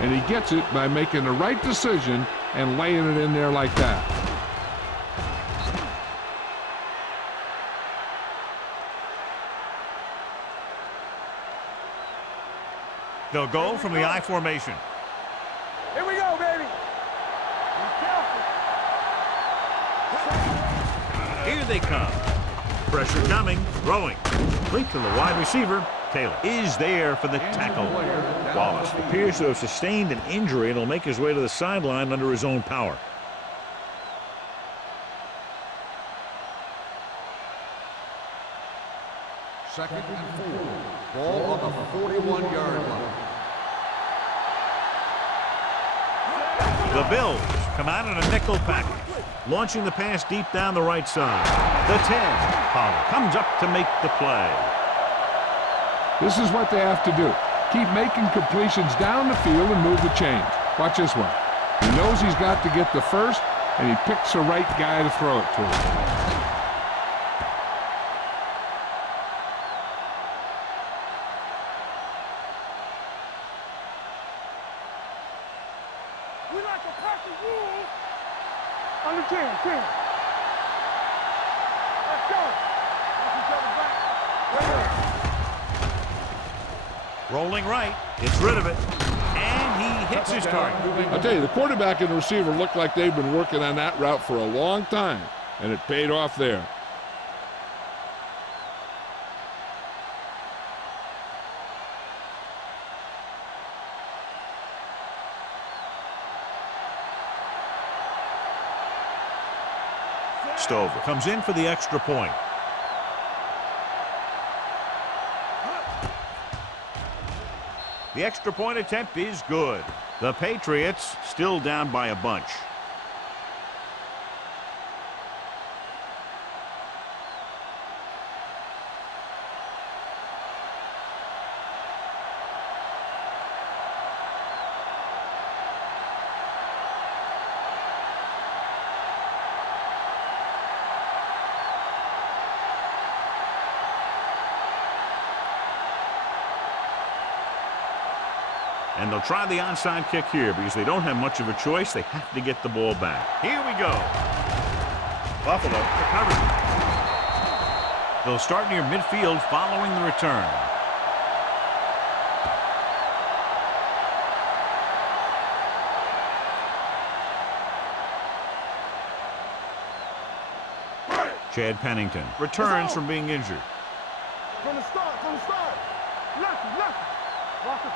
and he gets it by making the right decision and laying it in there like that. They'll go from the I formation. Here we go, baby. Be careful. Here they come. Pressure coming, throwing. Complete to the wide receiver. Taylor is there for the tackle. Wallace appears to have sustained an injury and will make his way to the sideline under his own power. Second and 4. Ball on the 41-yard line. The Bills come out in a nickel package, launching the pass deep down the right side. The 10. Pollard comes up to make the play. This is what they have to do. Keep making completions down the field and move the chains. Watch this one. He knows he's got to get the first, and he picks the right guy to throw it to. We like a pack of wolves. On the 10. Let's go. Watch each other back. Rolling right, gets rid of it, and he hits his target. I'll tell you, the quarterback and the receiver look like they've been working on that route for a long time, and it paid off there. Stover comes in for the extra point. The extra point attempt is good. The Patriots still down by a bunch. And they'll try the onside kick here because they don't have much of a choice. They have to get the ball back. Here we go. Buffalo recovers. They'll start near midfield following the return. Chad Pennington returns from being injured. From the start. Lucky.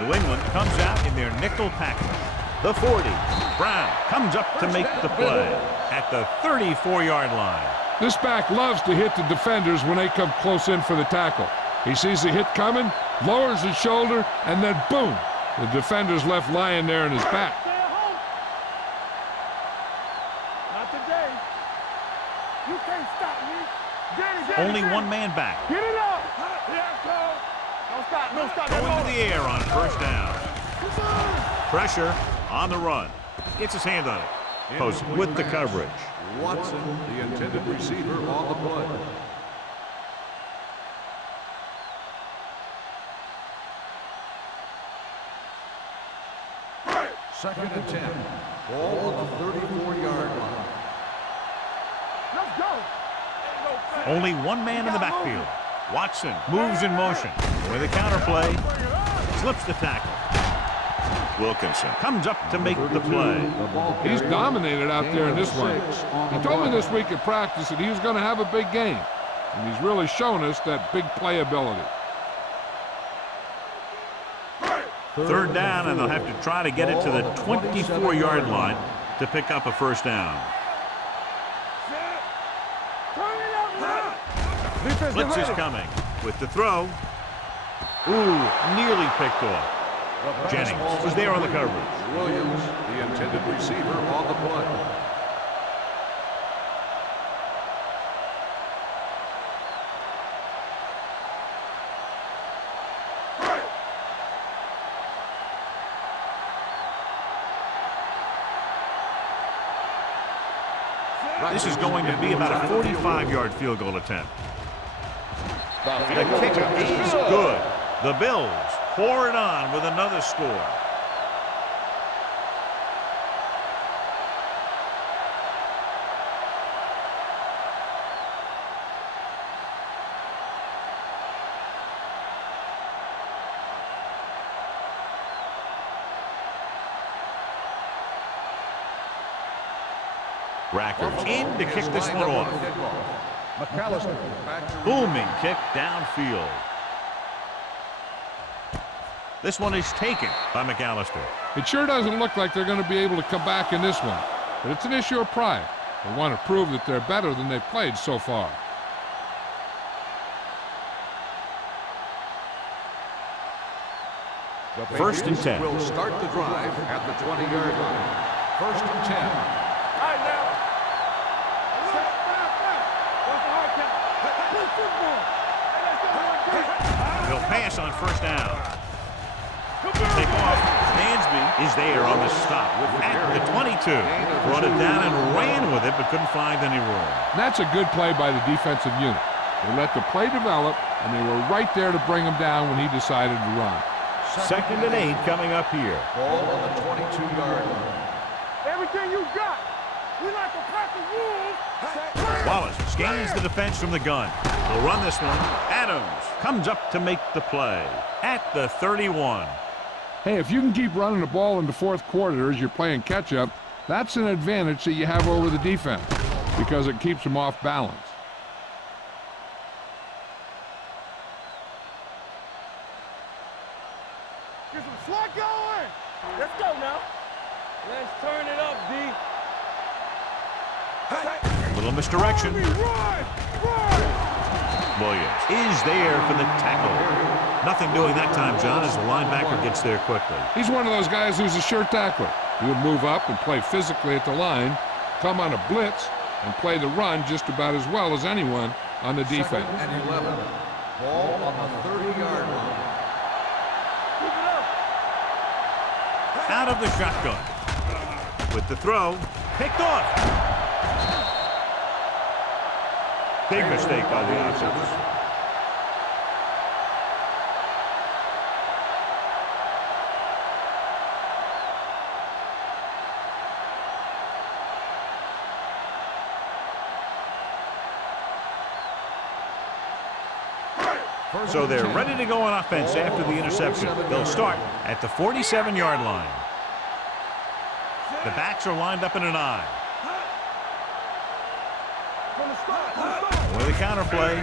New England comes out in their nickel package. The 40. Brown comes up to make the play at the 34-yard line. This back loves to hit the defenders when they come close in for the tackle. He sees the hit coming, lowers his shoulder, and then boom, the defender's left lying there in his back. Stay at home. Not today. You can't stop me. Only one man back. Get it up. Don't stop. Going to the air on first down. Pressure on the run. Gets his hand on it. Post with the coverage. Watson, the intended receiver, on the play. Second and 10. Ball on the 34-yard line. Let's go. Only one man in the backfield. Watson moves in motion. With a counterplay, slips the tackle. Wilkinson comes up to make the play. He's dominated out there in this one. He told me this week at practice that he was going to have a big game, and he's really shown us that big playability. Third down, and they'll have to try to get it to the 24-yard line to pick up a first down. Blitz is coming with the throw. Ooh, nearly picked off. Jennings is there on the coverage. Williams, the intended receiver, on the play. This is going to be about a 45-yard field goal attempt. The kick is good. The Bills pour it on with another score. Racker's in to kick this one off. McAllister back to Booming kick downfield. This one is taken by McAllister. It sure doesn't look like they're going to be able to come back in this one, but it's an issue of pride. They want to prove that they're better than they've played so far. the First and 10. Will start the drive at the 20-yard line. First and 10. All right, now. Stop. What's the hard count? Play football. Hey, let's go. They'll pass on first down. Take off. Mansby is there on the stop at the 22. Brought it down and ran with it, but couldn't find any room. And that's a good play by the defensive unit. They let the play develop, and they were right there to bring him down when he decided to run. Second and 8 coming up here. Ball on the 22-yard line. Everything you got. We like to pack the wolves. Wallace scans the defense from the gun. They'll run this one. Adams comes up to make the play at the 31. Hey, if you can keep running the ball in the fourth quarter as you're playing catch-up, that's an advantage that you have over the defense because it keeps them off balance. Get some slot going. Let's go now. Let's turn it up, D. Little misdirection. Run! Williams is there for the tackle. Nothing doing that time, John, as the linebacker gets there quickly. He's one of those guys who's a sure tackler. He would move up and play physically at the line, come on a blitz, and play the run just about as well as anyone on the defense. Second and 11. Ball on the 30-yard line. Out of the shotgun. With the throw, picked off. Big mistake by the offense. So they're ready to go on offense after the interception. They'll start at the 47-yard line. The backs are lined up in an I. With a counter play.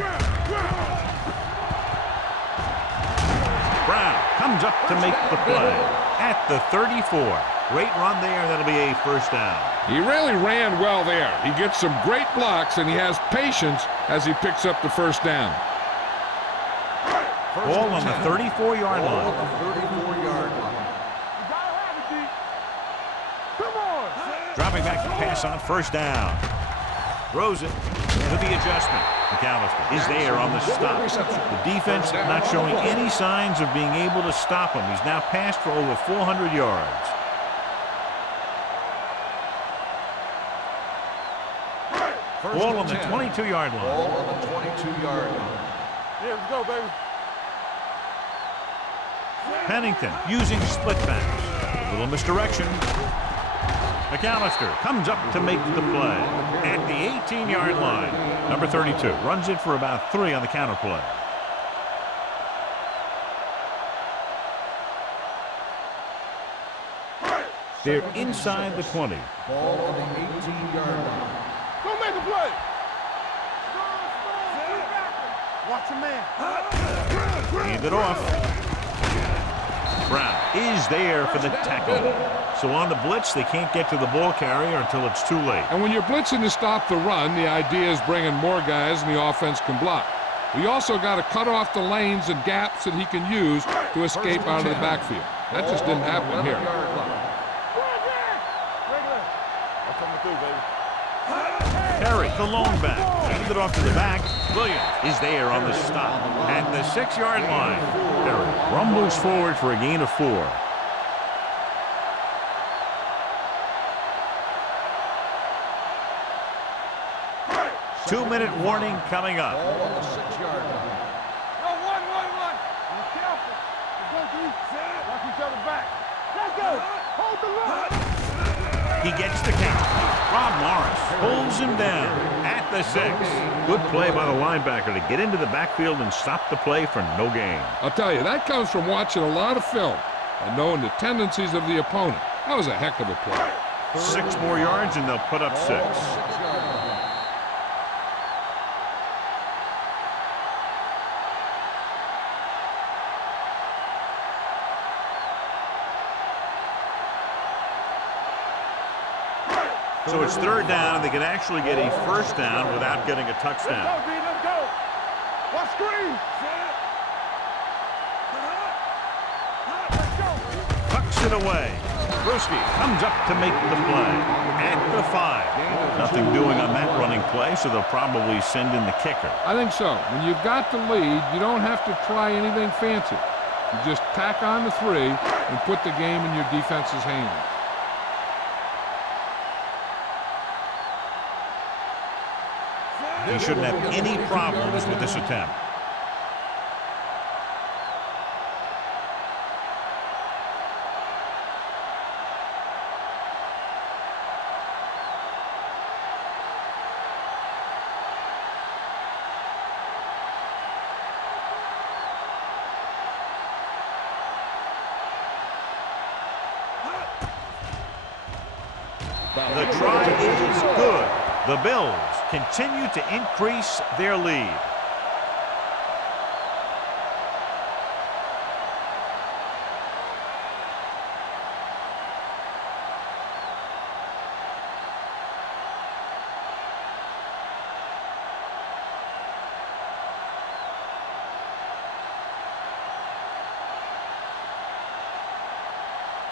Brown comes up to make the play at the 34. Great run there. That'll be a first down. He really ran well there. He gets some great blocks, and he has patience as he picks up the first down. Ball on the 34-yard line. On the 34-yard line. You gotta have it, D. Come on. Dropping back to pass on first down. Throws it to the adjustment. McAllister is there on the stop. The defense not showing any signs of being able to stop him. He's now passed for over 400 yards. Ball on the 22-yard line. Ball on the 22-yard line. Yeah, let's go, baby. Pennington using split backs. A little misdirection. McAllister comes up to make the play at the 18-yard line. Number 32 runs it for about 3 on the counter play. They're inside the 20. Ball on the 18-yard line. Go make a play. Watch your man. Hand it off. Brown is there for the tackle. So on the blitz, they can't get to the ball carrier until it's too late. And when you're blitzing to stop the run, the idea is bringing more guys and the offense can block. We also got to cut off the lanes and gaps that he can use to escape out of the backfield. That just didn't happen here. Perry, the lone back, handed it off to the back. Williams is there on the stop at the 6-yard line. Perry rumbles forward for a gain of 4. Two-minute warning coming up. Ball on the 6-yard line. Yo, one. Be careful. Let's go, D. Watch each other back. Let's go. Hold the line. He gets the count. Rob Morris pulls him down at the 6. Good play by the linebacker to get into the backfield and stop the play for no gain. I'll tell you, that comes from watching a lot of film and knowing the tendencies of the opponent. That was a heck of a play. 6 more yards, and they'll put up 6. So it's 3rd down, and they can actually get a 1st down without getting a touchdown. Let's go, D, let's go. One screen. Let's go. Tucks it away. Bruschi comes up to make the play at the 5. Nothing doing on that running play, so they'll probably send in the kicker. I think so. When you've got the lead, you don't have to try anything fancy. You just tack on the 3 and put the game in your defense's hands. He shouldn't have any problems with this attempt. The try is good. The Bills continue to increase their lead.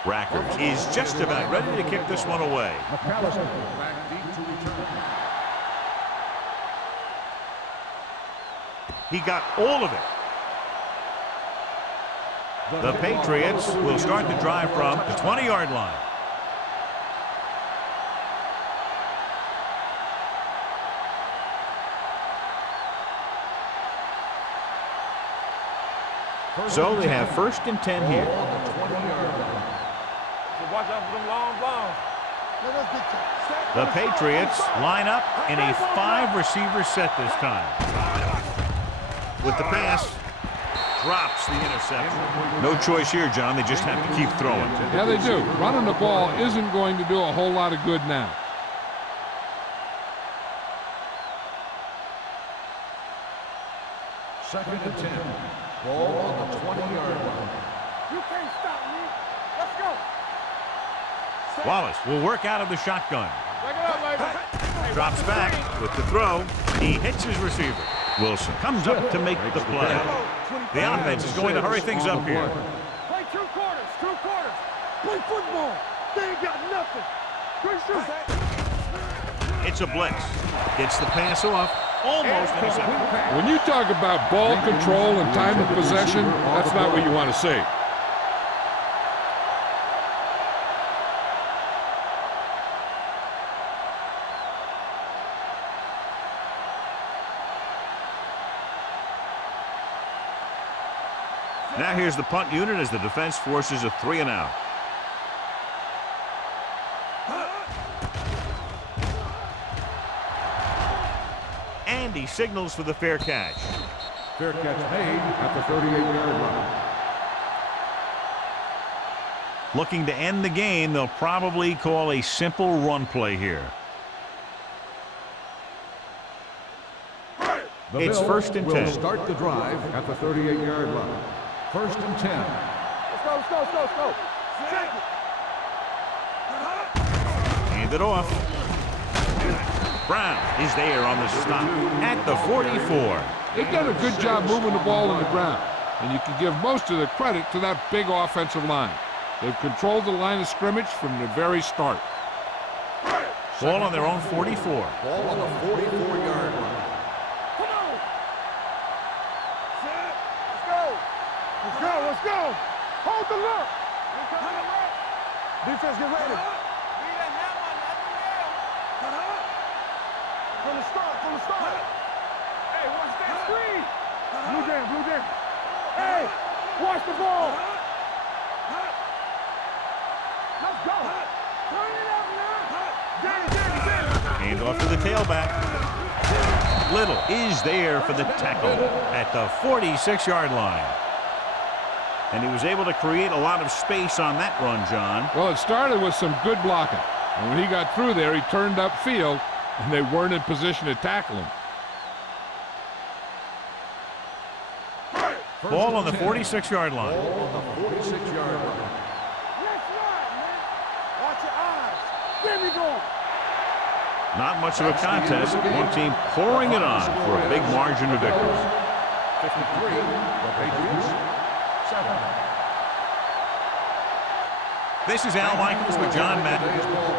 Rackers is just about ready to kick this one away. Back deep to return. He got all of it. The Patriots will start the drive from the 20-yard line. So they have 1st and 10 here. Watch out for them long balls. The Patriots line up in a 5-receiver set this time. With the pass, drops the interception. No choice here, John. They just have to keep throwing. Yeah, they do. Running the ball isn't going to do a whole lot of good now. Second and 10. Ball on the 20-yard line. You can't stop me. Let's go. Wallace will work out of the shotgun. Back it up, baby. Drops back with the throw. He hits his receiver. Wilson comes up to make the play. The offense is going to hurry things up here. Play 2 quarters, 2 quarters. Play football. They ain't got nothing. Good shoot. It's a blitz. Gets the pass off. Almost intercepted. When you talk about ball control and time of possession, that's not what you want to see. Now here's the punt unit as the defense forces a 3 and out. And he signals for the fair catch. Fair catch made at the 38-yard line. Looking to end the game, they'll probably call a simple run play here. It's 1st and 10. Will start the drive at the 38-yard line. 1st and 10. Let's go, let's go, let's go, let's go. Check it. Hand it off. Brown is there on the stop at the 44. They've done a good job moving the ball on the ground, and you can give most of the credit to that big offensive line. They've controlled the line of scrimmage from the very start. Ball on their own 44. Ball on the 44-yard line. Come on. Set. Let's go. Let's go, let's go. Hold the look. Defense, get ready. From the start, from the start. Hey, watch that screen. Blue down, blue down. Hey, watch the ball. Let's go. Turn it up now. Danny. Hand off to the tailback. Little is there for the tackle at the 46-yard line. And he was able to create a lot of space on that run, John. Well, it started with some good blocking. And when he got through there, he turned upfield, and they weren't in position to tackle him. Ball on the 46-yard line. Ball on the 46-yard line. Let's run, man. Watch your eyes. Where we going? Not much of a contest. One team pouring it on for a big margin of victory. 53, the Patriots, 7. This is Al Michaels with John Madden. Today's ball